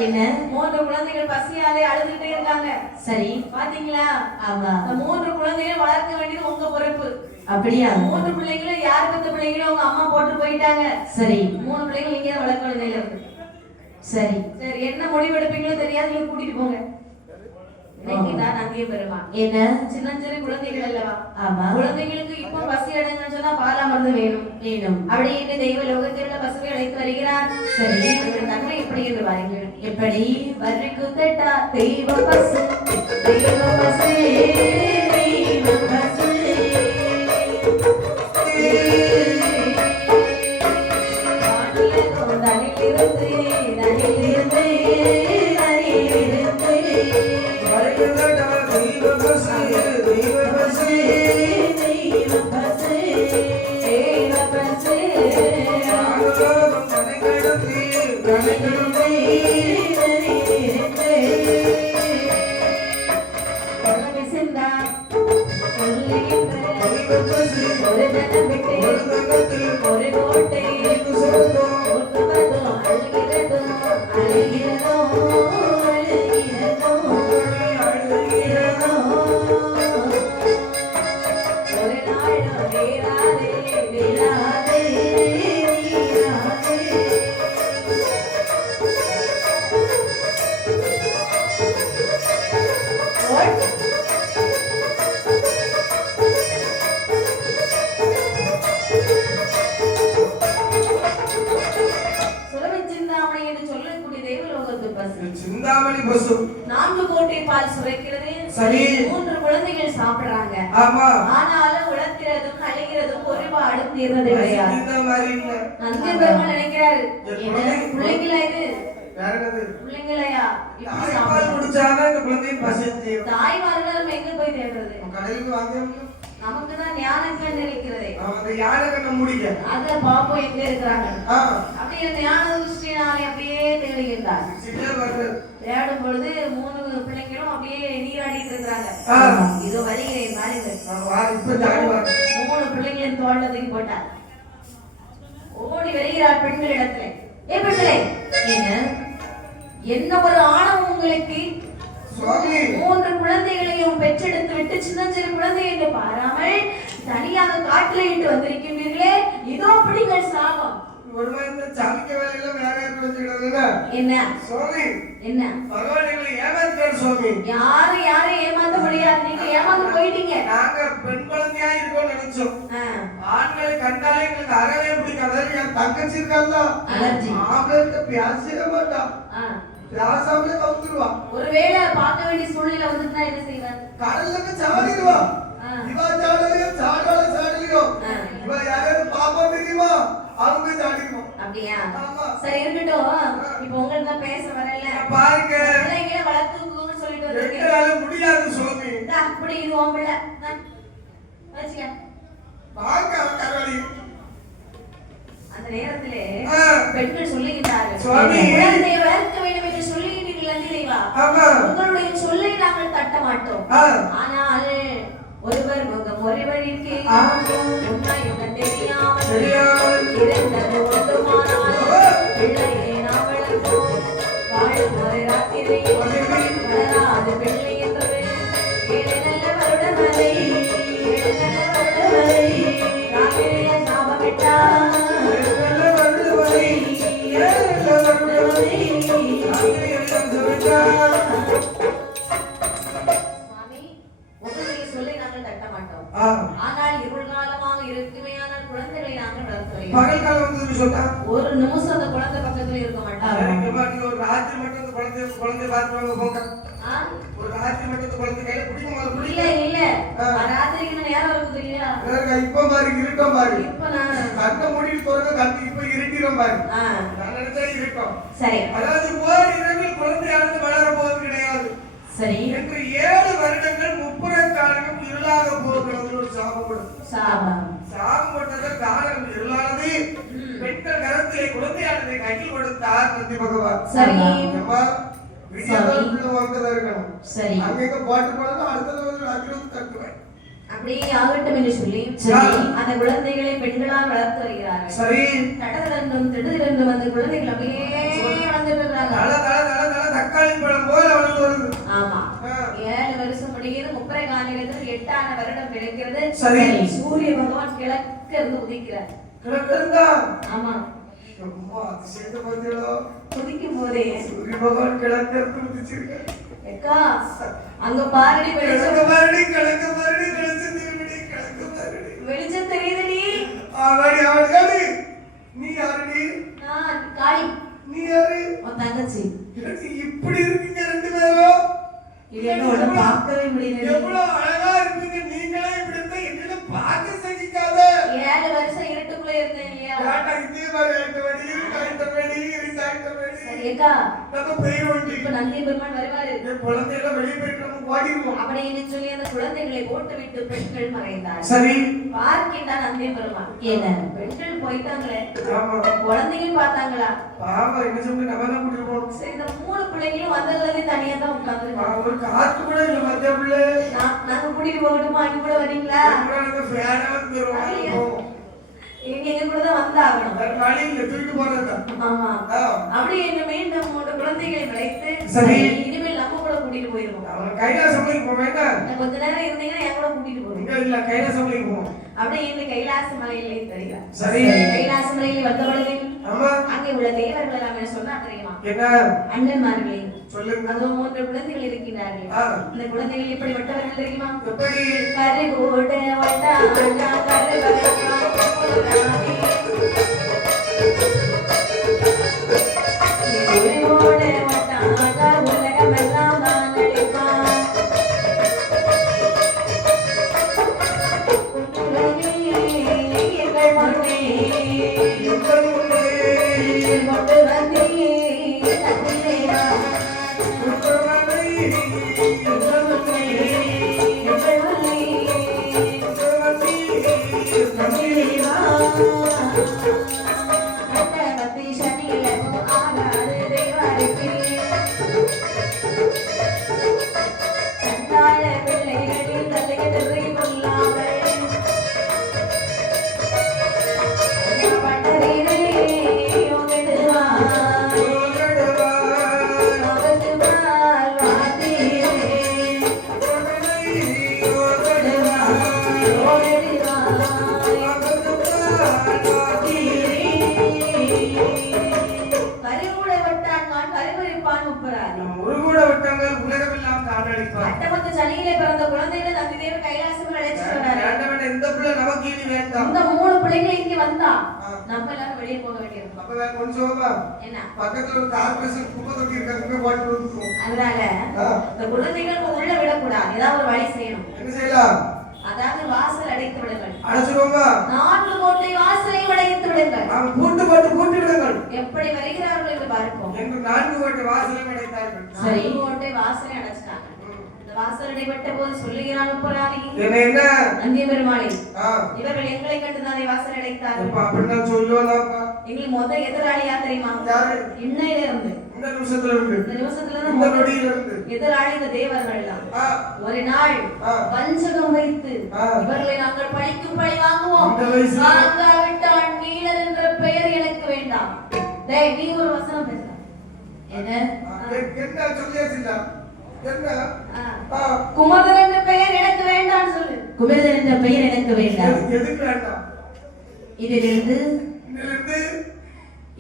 என்ன? 3 குழந்தைகள் பசியாலே அழுதுட்டே இருக்காங்க. சரி. பாத்தீங்களா? ஆமா. அந்த 3 குழந்தைகளை வளர்க்க வேண்டியது உங்க பொறுப்பு. அப்படியா? 3 பிள்ளைங்களும் யார் பெத்த பிள்ளைங்களும் உங்க அம்மா போட்டு போயிட்டாங்க. சரி. 3 பிள்ளைகள் நீங்க வளர்க்க வேண்டியதுல இருக்கு. சரி. சரி, என்ன முடிவு எடுப்பீங்களோ தெரியாது, நீங்க கூட்டிட்டு போங்க. இன்னைக்குதான் நந்திய பெருமாள். என்ன? சின்னஞ்சிறு குழந்தைகள் அல்லவா? ஆமா. குழந்தைகளுக்கு இப்போ பசி அடங்குன்னு சொன்னா பாலாமருந்து வேணும். அப்படி என்று தெய்வ லோகத்தில் உள்ள பசுவை அழைத்து வருகிறார். சரி. அதோட தன்மை எப்படி என்று பாருங்கள். எப்படி? வர்றிக்கு தட்டா தெய்வ பசு, தெய்வ பசு, தெய்வ பசு. தெய்வ பசு இருந்து உலக சிந்தா சொல்லுகின்ற ஒரு ஜனம் விட்டு ஒரு கோட்டை ஒட்டுவதோ அழுகிறதோ அழுகிறதோ அழுகிறதோ ஒரு நாளும் நேராதே நேராதே நேராதே சிந்தாமணி பசு 4 கோட்டை பால் சுரைக்கிறது. சரி. 3 குழந்தைகள் சாப்பிடுறாங்க. ஆமா. ஆனாலும் உழக்கிறதும் அழுகிறதும் ஒரு பாடும் தீர்றது கிடையாது. இந்த மாதிரி இல்ல. நந்தி பெருமாள் நினைக்கிறாரு, பிள்ளைங்களா இது? வேற என்னது? பிள்ளைங்களையா? தாய்ப்பால் குடிச்சாதான் இந்த குழந்தையின் பசி தீரும். தாய்மார்கள் நம்ம எங்க போய் தேடுறது? கடையில வாங்க நமக்கு தான் ஞானங்கள் இருக்கிறதே. அந்த யானை கண்ண முடிக்க. அத பாப்போம் எங்க இருக்கிறாங்க. அப்படியே ஞான திருஷ்டினாலே அப்படியே தேடுகின்றார். தேடும் பொழுது 3 பிள்ளைங்களும் அப்படியே நீராடிட்டு இருக்கிறாங்க. இதோ வருகிறேன் பாருங்கள். 3 பிள்ளைங்களின் தோள்ல தூக்கி போட்டார். ஓடி வருகிறார் பெண்களிடத்துல. ஏ பெண்களே, என்ன ஒரு ஆணவம் உங்களுக்கு? 3 குழந்தைகளையும் பெற்றெடுத்து விட்டு சின்னஞ்சிறு குழந்தை என்று பாராமல் தனியாக காட்டில இட்டு வந்திருக்கின்றீர்களே, இதோ பிடிங்கள் சாபம். என்ன என்ன யாரும் ஏமாத்த முடியாது. நீங்க ஏமாந்து போயிட்டீங்க. நாங்க பெண் குழந்தையா இருக்கோம் நினைச்சோம். ஆண்களை கண்டாலே எங்களுக்கு அறவே பிடிக்காது. என் தங்கச்சி இருக்கா அலர்ஜி, ஆம்பளை பேசவே மாட்டா. ஒருவேளை பார்க்க வேண்டிய சூழ்நிலை வந்துட்டா என்ன செய்வார்? கடலுக்கு சாடிடுவா. இவா சாடலையோ சாடால சாடலையோ இவா யாராவது பாப்பா தெரியுமா? அவங்க சாடிடுவோம். அப்படியா? சரி இருக்கட்டும். இப்போ உங்களுக்கு தான் பேச வரல. பாருங்க, பிள்ளைங்களை வளர்த்துக்கோன்னு சொல்லிட்டு வந்திருக்கேன். என்னால முடியாது சுவாமி. அப்படி இது ஓம்பல வச்சுக்க. பாக்க கரவடி. அந்த நேரத்திலே பெண்கள் சொல்லுகிறார்கள், சுவாமி குழந்தையை வளர்க்க வேண்டும் என்று சொல்லுகிறீர்கள் அல்லவா? உங்களுடைய சொல்லை நாங்கள் தட்ட மாட்டோம். ஆனால் ஒருவர் முகம் ஒருவருக்கு உண்மையுடன் தெரியாமல் இருந்தது ஒன்றுமானால் பிள்ளையை நாம் வளர்ப்போம். வாழும் ஒரு ராத்திரி வளராது பிள்ளை என்பது 7 நல்ல வருடம் வரை 7 நல்ல வருடம் வரை ராத்திரியை சாபமிட்டார். ஆனால் இருள்காலமாக இருக்குமையான குழந்தைகளை நாங்கள் வளர்க்கிறோம். பகல் காலம் வந்து சொன்னா ஒரு நிமிஷம் அந்த குழந்தை பக்கத்துல இருக்க மாட்டாங்க. ஒரு ராத்திரி மட்டும் அந்த குழந்தை பார்த்துவாங்க போங்க. ஒரு ராத்திரி மட்டும் அந்த குழந்தை கையில பிடிக்குமா? இல்ல இல்ல, ராத்திரிக்கு நேரம் இருக்கு இல்லையா? இப்ப பாரு இருட்டம் பாரு. இப்ப நான் கண்ணை மூடிட்டு போறத கண்ணு இப்ப இருட்டிடும் பாரு. நான் நினைச்சா இருட்டம். சரி, அதாவது ஓர் இரவில் குழந்தையானது வளர போவது கிடையாது. சரி, என்று 7 வருடங்கள் 30 காலம் இருளாக போகிறது. ஒரு சாபம் போட்டது காலம் இருளானது. பெண்கள் கரத்திலே குழந்தையானதை கையில் கொடுத்தார் நந்தி பகவான். சரி, அங்க பாட்டு போனது அடுத்தது அகிலம் தட்டுவேன். அப்படியே ஆகட்டும் என்று சொல்லி அந்த குழந்தைகளை பெண்களால் வளர்த்து வருகிறார்கள். சரி, தடதிரண்டும் திடதிரண்டும் அந்த குழந்தைகள் அப்படியே வளர்ந்துட்டு இருக்காங்க. தக்காளி பழம் போல வளர்ந்து வருது. ஆமா, 7 வருஷம் முடிகிறது. 30 காலத்தில் 8ஆன வருடம் கிடைக்கிறது. சரி, சூரிய பகவான் கிழக்க இருந்து உதிக்கிறார். கிழக்கா? ஆமா. அம்மா அதிசயத்தை பார்த்தீங்களோ? உதிக்கும் போதே சூரிய பகவான் கிழக்க இருந்து உதிச்சிருக்கார். ஏக்கா அங்க பாருடி வெளிச்சம். கிழக்கு பாருடி வெளிச்சம் தெரியுடி. கிழக்கு பாருடி வெளிச்சம் தெரியுதுடி. ஆவாடி ஆவாடி. நீ யாருடி? நான் காளி. நீ யாரு? உன் தங்கச்சி. இப்படி இருக்கீங்க ரெண்டு பேரும். இது என்ன பார்க்கவே முடியல. எவ்வளவு அழகா இருப்பீங்க. நீங்களே இப்படி இருந்தா என்னன்னு பார்க்க சகிக்காத. 7 வருஷம் இருட்டுக்குள்ள இருந்தேன் இல்லையா? டாடா இதே மாதிரி ஆயிட்டு வடி, டாக்டர் வடி, டாக்டர் வடி. சரிக்கா. நம்ம பேய் வண்டி. இப்ப நந்தி பெருமான் வருவாரு. குழந்தைகள் வெளியே போயிட்டு நம்ம ஓடிடுவோம் அப்படின்னு சொல்லி அந்த குழந்தைகளை போட்டுவிட்டு பெண்கள் மறைந்தார். சரி பார்க்கின்றான் நந்தி பெருமான். என்ன பெண்கள் போயிட்டாங்களே, ஆமா குழந்தைகள் பார்த்தாங்களா? பாவா என்ன சொல்லி நம்ம தான் கூட்டிட்டு போறோம். சரி, இந்த 3 பிள்ளைங்களும் வந்ததுல தனியா தான் உட்கார்ந்துருக்காங்க. ஒரு காத்து கூட இல்ல மத்திய பிள்ளை. நாங்க கூட்டிட்டு போகட்டுமா? அங்க கூட வரீங்களா? ஃபேனா வந்து வருவாங்க. இங்க எங்க கூட தான் வந்தாகணும். வேற வழி இல்ல, தூக்கிட்டு போறதா. ஆமா. அப்படி என்ன மீண்டும் 3 குழந்தைகளை விளைத்து சரி இனிமேல் நம்ம கூட கூட்டிட்டு போயிருவோம். அவன் கைலாசமலைக்கு போக வேண்டாம். கொஞ்ச நேரம் இருந்தீங்கன்னா என் கூட கூட்டிட்டு போறீங்க. இல்ல கைலாசமலைக்கு போவோம். அப்படியே இந்த கைலாச மலையிலே தெரியும். சரி கைலாச மலையிலே வந்த பொழுது ஆமா அங்கே உள்ள தேவர்கள் எல்லாம் என்ன சொன்னா தெரியுமா? என்ன அண்ணன்மார்களே சொல்லுங்க. அது 3 குழந்தைகள் இருக்கின்றார்கள். இந்த குழந்தைகள் எப்படிப்பட்டவர்கள் தெரியுமா? எப்படி? கருகோட வட்டானா கருவரமா போராடி கருகோட வட்டானா உலகமெல்லாம் தான் அடிப்பான். கொண்டு வந்தே தந்திரேவா இந்த 3 பிள்ளைகள் இங்க வந்தா நம்ம எல்லாரும் வெளியே போக வேண்டியிருக்கும். அப்ப வேற கொஞ்சமா என்ன பக்கத்துல ஒரு கார்பரேஷன் குப்பை தொட்டி இருக்காங்க, போட்டு வந்துருவோம். அதனால இந்த குழந்தைகள் உள்ள விடக்கூடாது, ஏதாவது ஒரு வழி செய்யணும். என்ன செய்யலாம்? அதாவது வாசல் அடைத்து விடுங்கள். அடைச்சிருவோமா? 4 கோட்டை வாசலையும் அடைத்து விடுங்கள். அவன் பூட்டு விடுங்கள். எப்படி வருகிறார்கள் என்று பார்ப்போம். என்று 4 கோட்டை வாசலையும் அடைத்தார்கள். 4 கோட்டை வாசலை அடைச்சிட்டாங்க. வாசல் அடைபட்ட போது சொல்லுகிறான் புராணி, என்ன நந்தி பெருமாளே, இவர்கள் எங்களை கண்டுதானே வாசல் அடைத்தார்கள். அப்படின்னா சொல்லுவாங்கப்பா. எங்களுக்கு முதல் எதிராளி யார் தெரியுமா? இன்னையில இருந்து, இந்த நிமிஷத்துல இருந்து, இந்த நொடியில இருந்து எதிராளி இந்த தேவர்கள் தான். ஒரு நாள் வஞ்சகம் வைத்து இவர்களை நாங்கள் பழிக்கும் பழி வாங்குவோம். வாங்காவிட்டால் நீலன் என்ற பெயர் எனக்கு வேண்டாம். டேய், நீ ஒரு வசனம் பேச. என்ன சொல்லியாச்சுடா? குமரன் என்ற பெயர் எனக்கு வேண்டாம் சொல்லு. குமரன் என்ற பெயர் எனக்கு வேண்டாம். எதுக்கு வேண்டாம்? இதிலிருந்து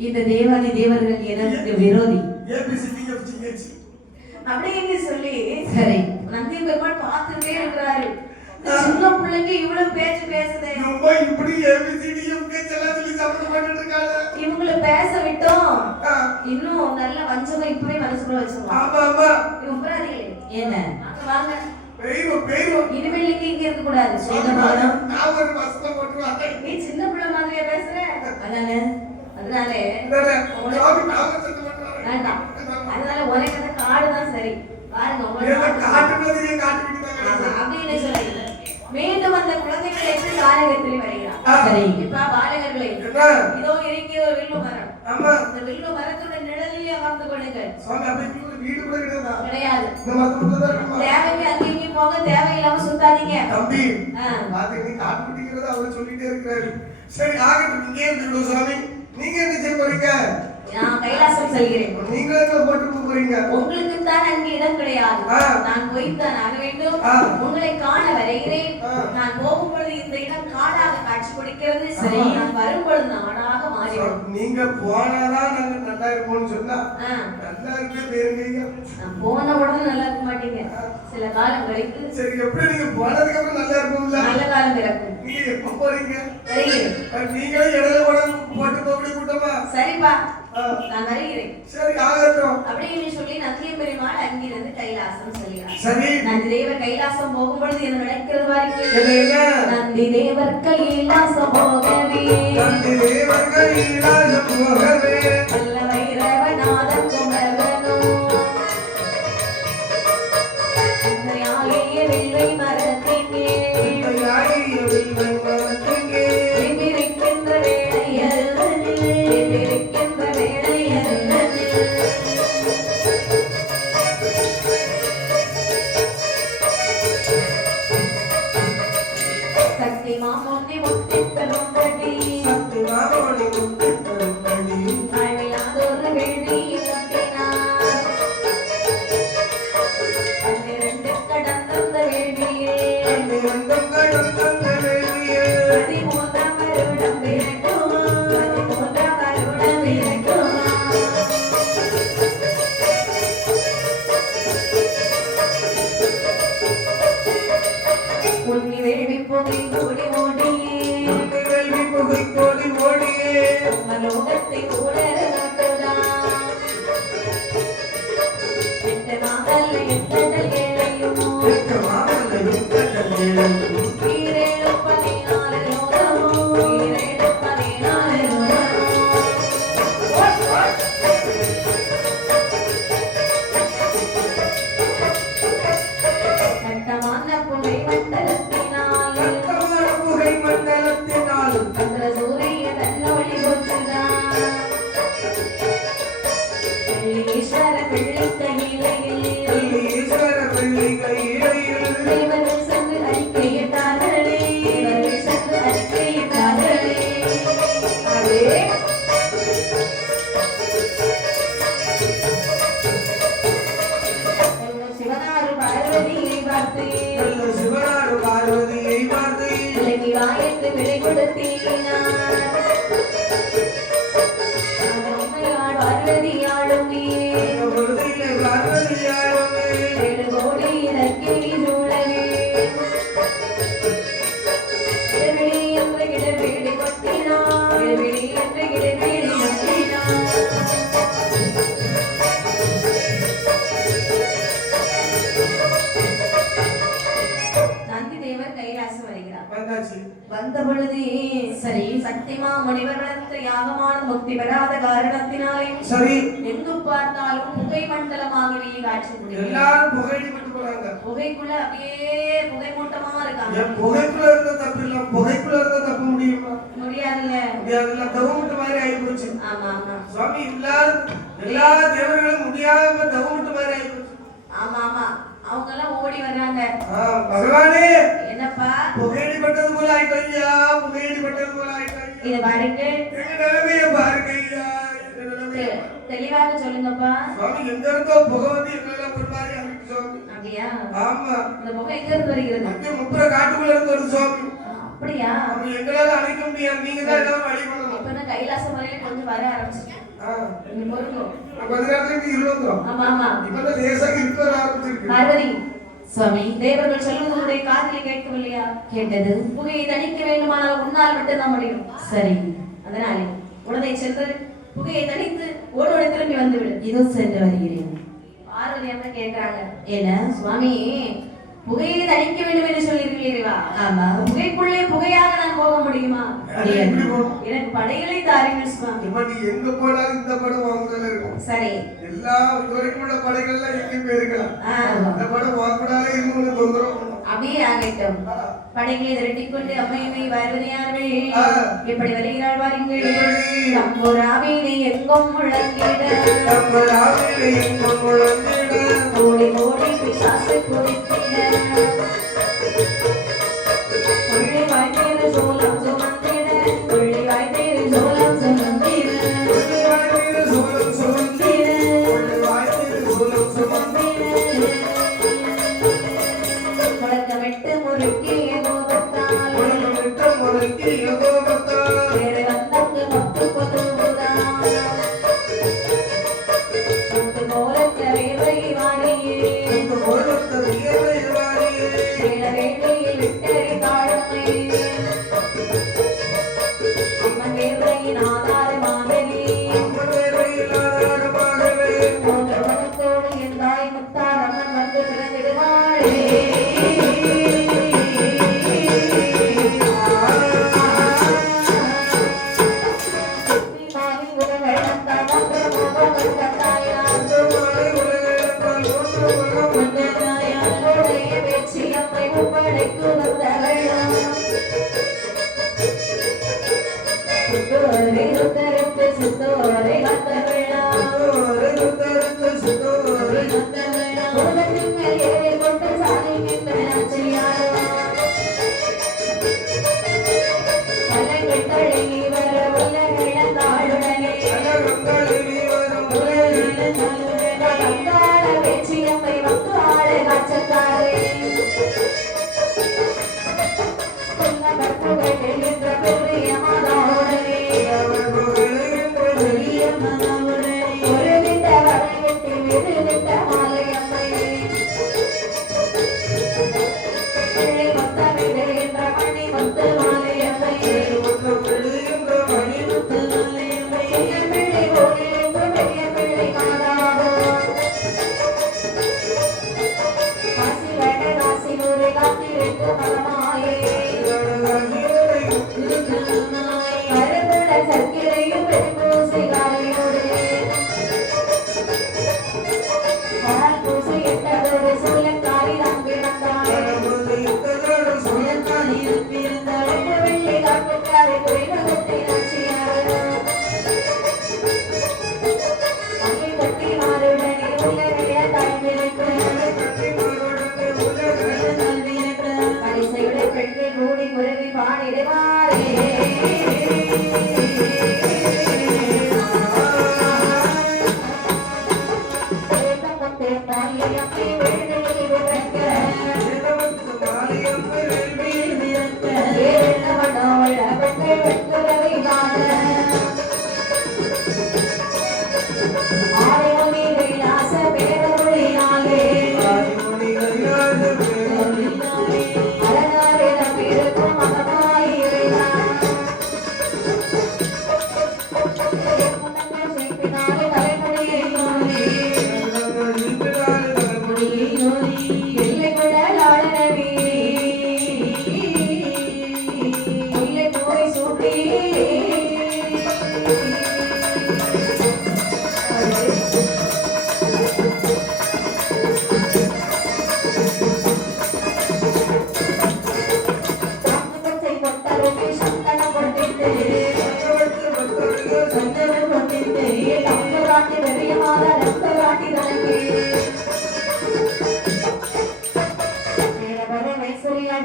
இந்த தேவாதி தேவர்கள் எனக்கு விரோதி. அப்படின்னு சொல்லி சரி நந்தி பெருமாள் பார்த்துட்டே இருக்கிறாரு. சின்ன பிள்ளைங்க இவ்வளவு பேச்சு பேசுதே, இப்படி இவங்களை பேச விட்டோம் இன்னும் நல்ல வஞ்சகம் இப்பவே மனசுக்குள்ள வச்சிருவாங்க. இவங்க புறாதிகளே, என்ன வாங்க இனிமேல் இங்க இருக்க கூடாது. நீ சின்ன பிள்ளை மாதிரியா பேசுற? அதனால வேண்டாம். அதனால உனக்கு அந்த காடுதான் சரி. பாருங்க அப்படின்னு சொல்லி மீண்டும் அந்த குழந்தைகளை எடுத்து காலகத்தில் வருகிறார். இப்ப பாலகர்களே, இதோ இருக்கிற ஒரு வில்லு மரம். இந்த வில்லு மரத்தோட நிழலிலே அமர்ந்து கொள்ளுங்கள். கிடையாது, தேவைக்கு அங்கேயும் போங்க, தேவையில்லாம சுத்தாதீங்க. தம்பி காட்டுப்பிடிக்கிறத அவர் சொல்லிட்டே இருக்கிறாரு. சரி ஆகட்டும், இங்கே இருந்து சுவாமி. நீங்க என்ன செய்ய போறீங்க? நான் கைலாசம் செல்கிறேன். நீங்க என்ன போட்டு போறீங்க? உங்களுக்கு தான் அங்கே இடம் கிடையாது. நான் போய்த்தான் ஆக வேண்டும். உங்களை காண வருகிறேன். நான் போகும் பொழுது இந்த இடம் காடாக காட்சி கொடுக்கிறது. சரி, நான் வரும்பொழுது நாடாக மாறிவிடும். நீங்க போனாதான் நாங்க நல்லா இருப்போம்னு சொன்னா நல்லா இருக்க பேருங்க. நான் போன உடனே நல்லா இருக்க மாட்டீங்க, சில காலம் கழித்து. சரி, எப்படி நீங்க போனதுக்கு அப்புறம் நல்லா இருப்போம்ல? நல்ல காலம் பிறக்கும். நீங்க எப்ப போறீங்க? நீங்களே இடையில போட்டு போக கூட்டமா? சரிப்பா, நான் வருகிறேன். சரி ஆகட்டும் அப்படின்னு சொல்லி நந்தி பெருமாள் அங்கிருந்து கைலாசம் செல்கிறார். சரி, நந்தி தேவர் கைலாசம் போகும் பொழுது என்ன நடக்கிறது பாருங்க. நந்தி தேவர் கைலாசம் போகவே, நந்தி தேவர் கைலாசம் போகவே, நல்ல வைரவநாத குமரனோ மாமல்ல எட்டடல் ஏழையும் ஈரேழு 14 லோகமும் ஈரேழு 14 லோகமும் கட்டமான புகை மண்டலத்தினால் சந்திர சூரிய தன்னொளி கொண்டுதான் வெள்ளீஸ்வர வெள்ளி கையிலையில் தேவர்கள் சென்று அறிக்கையிட்டார்களே தேவர்கள் சென்று அறிக்கையிட்டார்களே அதே சிவனாரு பார்வதியை பார்த்து விலகி வாயத்து விடை கொடுத்தீனார் அம்மையாள் பார்வதியாளுமே 7 கோடி இலக்கினி சூழவே இடவிழி என்று இடவிழி கொட்டினார் இடவிழி என்று இடவிழி கொட்டினார் நந்தி தேவர் கைலாசம் வருகிறார் வந்த பொழுது சரி சக்திமா முனிவர் வளர்த்த யாகமான முக்தி பெறாத காரணத்தினாலே சரி எங்கு பார்த்தாலும் புகை மண்டலமாகவே காட்சி முடியும் எல்லாரும் புகைப்பட்டு போறாங்க புகைக்குள்ள அப்படியே புகை மூட்டமா இருக்காங்க புகைக்குள்ள இருந்த தப்பு இல்ல புகைக்குள்ள இருந்த தப்பு முடியுமா முடியாதுல்ல தவமுட்டு மாதிரி ஆயிப்போச்சு ஆமா ஆமா சுவாமி எல்லா தேவர்களும் முடியாம தவமுட்டு மாதிரி ஆயிப்போச்சு ஆமா ஆமா அவங்க எல்லாம் ஓடி வர்றாங்க பகவானே என்னப்பா புகையடிப்பட்டது போல ஆயிட்டா புகையடிப்பட்டது போல ஆயிட்டா இத பாருங்க எங்க நிலைமைய பாருங்க ஐயா தெளிவாக சொல்லுங்கப்பா சுவாமி எங்க இருந்தோ புகை வந்து எங்களெல்லாம் ஒரு மாதிரி ஆயிடுச்சு சுவாமி அப்படியா ஆமா இந்த புகை எங்க இருந்து வருகிறது அங்கே முப்புற காட்டுக்குள்ள இருந்து ஒரு சுவாமி அப்படியா அப்ப எங்களால அழைக்க முடியாது நீங்க தான் எல்லாரும் வழி பண்ணணும் இப்ப நான் கைலாச மலையில கொஞ்சம் வர ஆரம்பிச்சிட்டேன் நீங்க பொறுங்க கொஞ்ச நேரத்துக்கு இருந்தோம் ஆமா ஆமா இப்பதான் லேசாக இருக்க ஆரம்பிச்சிருக்கு பார்வதி சுவாமி தேவர்கள் சொல்வது உங்களுடைய காதிலே கேட்கவில்லையா கேட்டது புகையை தணிக்க வேண்டுமானால் உன்னால் மட்டும்தான் முடியும் சரி அதனாலே உடனே சென்று புகையை தணித்து ஓடோட திரும்பி வந்துவிடு இதோ சென்று வருகிறேன் பார்வதி அம்மா கேட்கிறாங்க என்ன சுவாமி புகையை தணிக்க வேண்டும் என்று சொல்லியிருக்கிறீர்களா ஆமா புகைக்குள்ளே புகையாக நான் போக முடியுமா முடியாது. எனக்கு படைகளை தாருங்கள் சுவாமி இப்ப நீ எங்க போனாலும் இந்த படம் வாங்குதல இருக்கும் சரி எல்லா இதுவரைக்கும் உள்ள படைகள்லாம் எங்கேயும் போயிருக்கலாம் ஆ, இந்த படம் வாங்கக்கூடாது இன்னொன்று தொந்தரவு பண்ணும். அப்படியே ஆகட்டும் படைகளை திரட்டிக் கொண்டு அம்மையுமே வருவதையார்கள் எப்படி வருகிறாள் வாருங்கள் எப்படி? தம்புராவினை எங்கும் முழங்கிட நம்ம ராவிலே எங்கும் முழங்கிட ஓடி ஓடி பிசாசை குறித்திட உள்ளே வாய்த்தேறு சோளம் சுமந்திட உள்ளே வாய்த்தேறு சோளம் சுமந்திட உள்ளே வாய்த்தீரு சோளம் சுமந்திட உள்ளே வாய்த்தீரு சோளம் சுமந்திட முழக்கமிட்டு முறுக்கிய கோபத்தால் உலகமிட்ட முழக்கிய கோபத்தால் வேறு வந்தங்கு மொட்டு கொதுவுதான் சொத்து போலத்த வேலை வாடியே இந்த கோலத்த வியர்வை வாரியே வேள வேளையில் விட்டறி தாழமை அம்மன் வேர்வையின் ஆதார மாதிரி அம்மன் வேர்வையில் ஆடாடமாகவே மூன்று மனத்தோடு என் தாய் முத்தார் அம்மன் வந்து பிறந்திடுவாளே மாறி உறவை வந்தால் ஒன்று மோகம் கட்டாயா அந்த மாலை உலகெல்லாம் ஒன்று மனம் தாயாருடைய பேச்சு அம்மை ஒப்படைக்கு வந்தவளாம் சுத்தோரை சுத்தருக்கு சுத்தோரை வந்தவளாம் சுத்தோரை சுத்தருக்கு சுத்தோரை வந்தவளாம்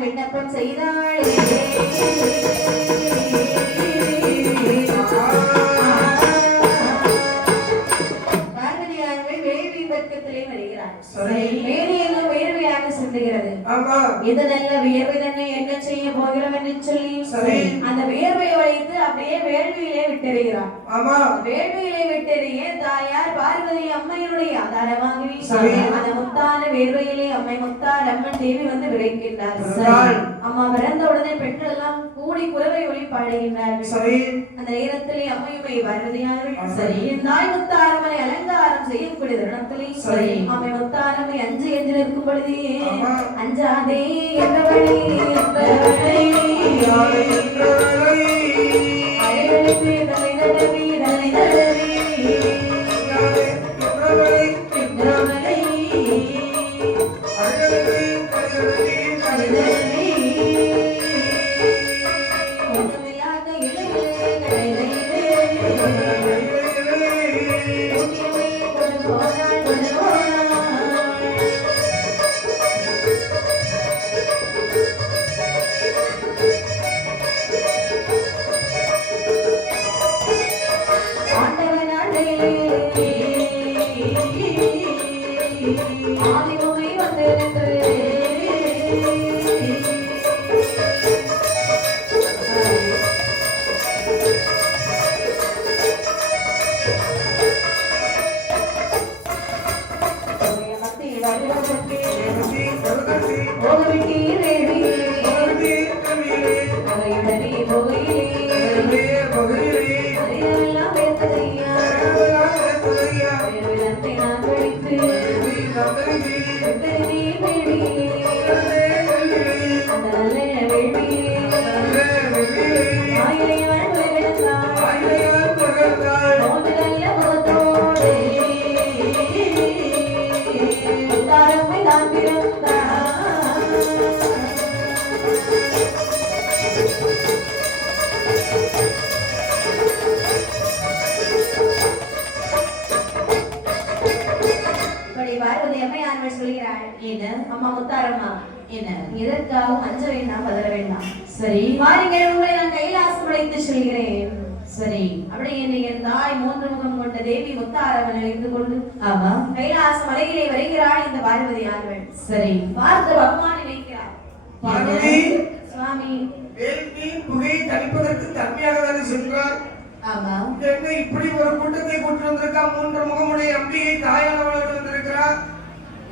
விண்ணப்பம் செய்தாளே இது நல்ல வியர்வை தன்னை என்ன செய்ய போகிறோம் என்று சொல்லி அந்த வியர்வையை வைத்து அப்படியே வேள்வியிலே விட்டெறிகிறார். வேள்வியிலே விட்டெறிய தாயார் பார்வதி அம்மையினுடைய ஆதாரமாகவே அந்த முத்தான வேர்வையிலே அம்மை முத்தார் அம்மன் தேவி வந்து விளைக்கின்றார். அம்மா பிறந்த உடனே பெண்கள் எல்லாம் கூடி குரவை ஒளி பாடுகின்றார்கள். அந்த நேரத்திலே அம்மையுமை பார்வதியானவர்கள் தாய் முத்தாரம்மனை அலங்காரம் செய்யக்கூடிய தருணத்திலே அம்மை முத்தாரம்மை அஞ்சு என்று நிற்கும் பொழுதே அஞ்சாதே என்றவளை அழைத்து தலை தடவி தலை தடவி அம்மா முத்தாரம்மா என்ன இதற்காகவும் அஞ்ச வேண்டாம் பதற வேண்டாம். சரி வாருங்கள், உங்களை நான் கைலாசம் அழைத்து செல்கிறேன். சரி அப்படியே என் தாய் மூன்று முகம் கொண்ட தேவி முத்தாரம்மன் அழைத்து கொண்டு ஆமா கைலாச மலையிலே வருகிறாள் இந்த பார்வதி ஆனவள். சரி பார்த்து பகவானை வைக்கிறார். சுவாமி வேள்வி புகை தணிப்பதற்கு தன்மையாக தானே சென்றார். ஆமா என்ன இப்படி ஒரு கூட்டத்தை கூட்டு வந்திருக்கா? மூன்று முகமுடைய அம்பிகை தாயானவளோடு வந்திருக்கிறார்.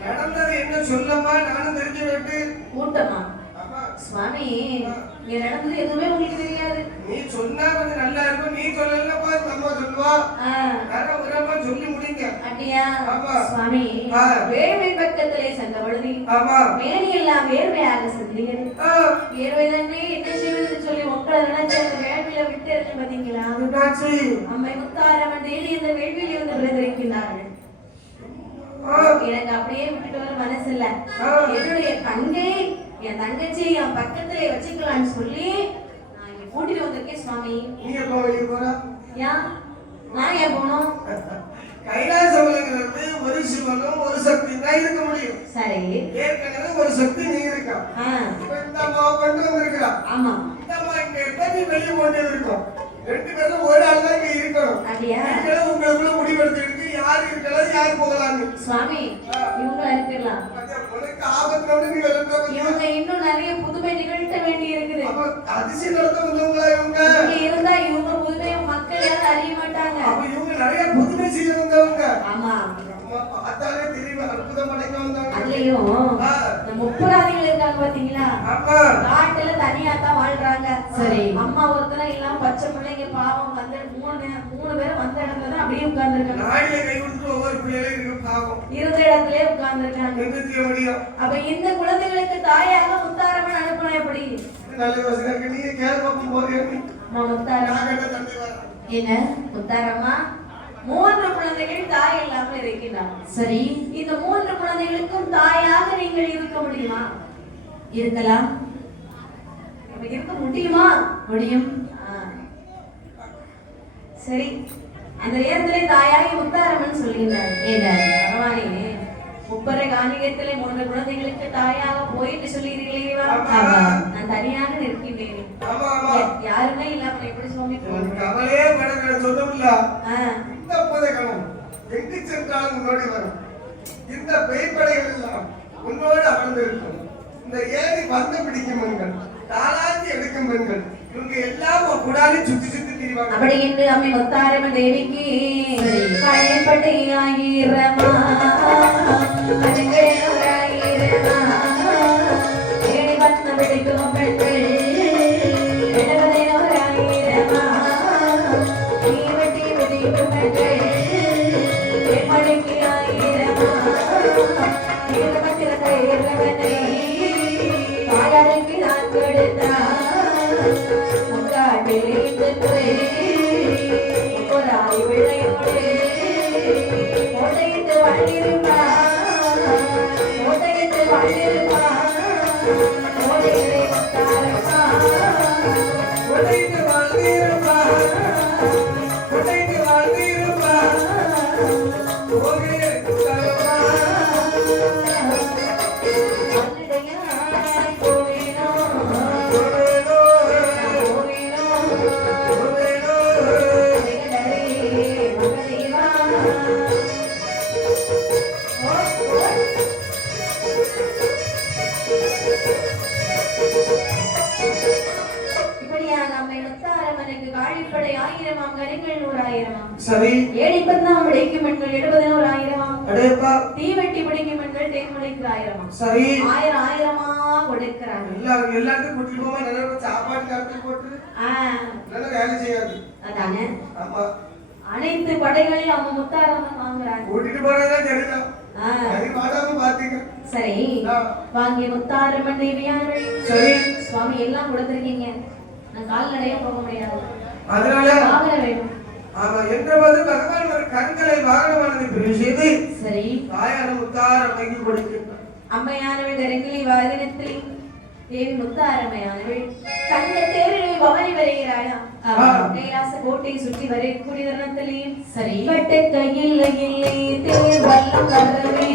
நடந்தது என்ன சொல்லமா? நானும் தெரிஞ்சுக்கிட்டு கூட்டமா? சுவாமி இங்க நடந்தது எதுவுமே உங்களுக்கு தெரியாது. நீ சொன்னா கொஞ்சம் நல்லா இருக்கும். நீ சொல்லலப்பா நம்ம சொல்லுவா. வேற சொல்லி முடிங்க. அப்படியா? சுவாமி வேள்வி பக்கத்திலே சென்ற பொழுது மேனி எல்லாம் வேர்வையாக சென்றீர்கள். வேர்வை தானே என்ன செய்வது சொல்லி உங்களை நினைச்ச அந்த வேள்வியில விட்டு இருக்கு பாத்தீங்களா? அம்மை முத்தாரம்மன் தேவி இந்த வேள்வியில இருந்து விளைந்திருக்கிறார்கள். எனக்கு அப்படியே விட்டுட்டு வர மனசு இல்ல. என்னுடைய தங்கை என் தங்கச்சி என் பக்கத்திலே வச்சுக்கலான்னு சொல்லி நான் இங்க கூட்டிட்டு வந்திருக்கேன் சுவாமி. நீங்க போய் போறா? ஏன் நான் ஏன் போகணும்? கைலாசம்ங்கிறது ஒரு சிவனும் ஒரு சக்தி தான் இருக்க முடியும். சரி ஏற்கனவே ஒரு சக்தி நீ இருக்கா. இந்த அம்மா கொண்டு வந்திருக்கா. ஆமா இந்த அம்மா இங்க இருந்தா நீ வெளியே கொண்டு இருக்கோம். ரெண்டு பேரும் ஒரு ஆள் தான் இங்க இருக்கணும். அப்படியா? உங்களுக்குள்ள முடிவெடுத்து யாரு இருக்கலாம் யாரு போகலான்னு சுவாமி இவங்க அனுப்பிடலாம். உனக்கு ஆபத்துல நீ இவங்க இன்னும் நிறைய புதுமை நிகழ்த்த வேண்டி இருக்குது. அதிசயம் நடத்த வந்தவங்களா இவங்க? இங்க இருந்தா இவங்க புதுமையை மக்கள் யாரும் அறிய மாட்டாங்க. அப்ப இவங்க நிறைய புதுமை செய்ய வந்தவங்க. ஆமா, பார்த்தாலே தெரியும் அற்புதம் படைக்க வந்தவங்க. அதுலயும் இந்த முப்புராதிகள் இருக்காங்க பாத்தீங்களா? காட்டுல தனியா தான் வாழ்றாங்க. சரி. அம்மா ஒருத்தர எல்லாம் பச்சை பிள்ளைங்க பாவம் வந்து மூணு பேரும் வந்த இடத்துல தான் அப்படியே உட்கார்ந்துருக்காங்க. நாடில கை கொடுத்து ஒவ்வொரு பிள்ளைகளும் பாவம் இருந்த இடத்திலே உட்கார்ந்துருக்காங்க. எந்திரிக்க முடியும். அப்ப இந்த குழந்தைகளுக்கு தாயாக முத்தாரம்மன் அனுப்பணும் எப்படி? நல்ல யோசனை இருக்கு. நீங்க கேள்வி பார்க்கும் போது முத்தாரம்மா என்ன முத்தாரம்மா 3 குழந்தைகள் தாய் இல்லாமல் இருக்கின்றார். சரி. இந்த 3 குழந்தைகளுக்கும் தாயாக நீங்கள் இருக்க முடியுமா? இருக்கலாம். இருக்க முடியுமா? முடியும். சரி, அந்த நேரத்திலே தாயாகி முத்தாரம்மன் சொல்லுகிறார். என்ன? பகவானே, முப்பரை காணிகத்திலே 3 குழந்தைகளுக்கு தாயாக போயிட்டு சொல்லுகிறீர்களே, நான் தனியாக நிற்கின்றேன். யாருமே இல்லாம எப்படி சுவாமி அவளே படங்களை சொல்லவில்லை. இந்த புதைகளும் எங்கு சென்றாலும் உன்னோடு வரும். இந்த பேய்ப்படைகள் எல்லாம் உன்னோடு அமர்ந்திருக்கும். இந்த ஏறி பந்து பிடிக்கும் பெண்கள், தாளாத்தி எடுக்கும் பெண்கள், இவங்க எல்லாம் கூடாலே சுத்தி சுத்தி திரிவாங்க. அப்படி என்று அம்மை முத்தாரம்மன் தேவிக்கு கைப்பட்டு ஆயிரமா ஏழி பத்து பிடிக்கும் பெண்கள் சரி. ஏடிப்பந்தாம் பிடிக்கும் பெண்கள் 70,000. அடேப்பா. தீவெட்டி பிடிக்கும் பெண்கள் தேன்மொழிக்கு 1000. சரி. 1000 கொடுக்கிறாங்க. எல்லாத்தையும் கூட்டிட்டு போமா நல்ல சாப்பாடு கருத்து போட்டு நல்ல வேலை செய்யாது. அதானே. ஆமா. அனைத்து படைகளையும் அவங்க முத்தாரம்மன் வாங்குறாங்க. கூட்டிட்டு போறதா தெரியும். சரி பாடாம பாத்தீங்க. சரி. வாங்கி முத்தாரம்மன் தேவியானவள். சரி. சுவாமி எல்லாம் கொடுத்திருக்கீங்க. நான் கால்நடையா போக முடியாது. அதனால வாகன வேணும். ஆமா என்றபோது பகவான் ஒரு கண்களை வாகனமானதை பிரிவு செய்து சரி. தாயான முத்தாரம்மைக்கு கொடுக்கின்றார். அம்மையானவள் கரங்கிலி வாகனத்தில் தேவி முத்தாரம்மையானவள் தங்க தேரில் பவனி வருகிறாளா? கைலாச கோட்டை சுற்றி வரக்கூடிய தருணத்திலேயும் சரி. பட்ட கையில் இல்லை தேர் வல்லம் வரவே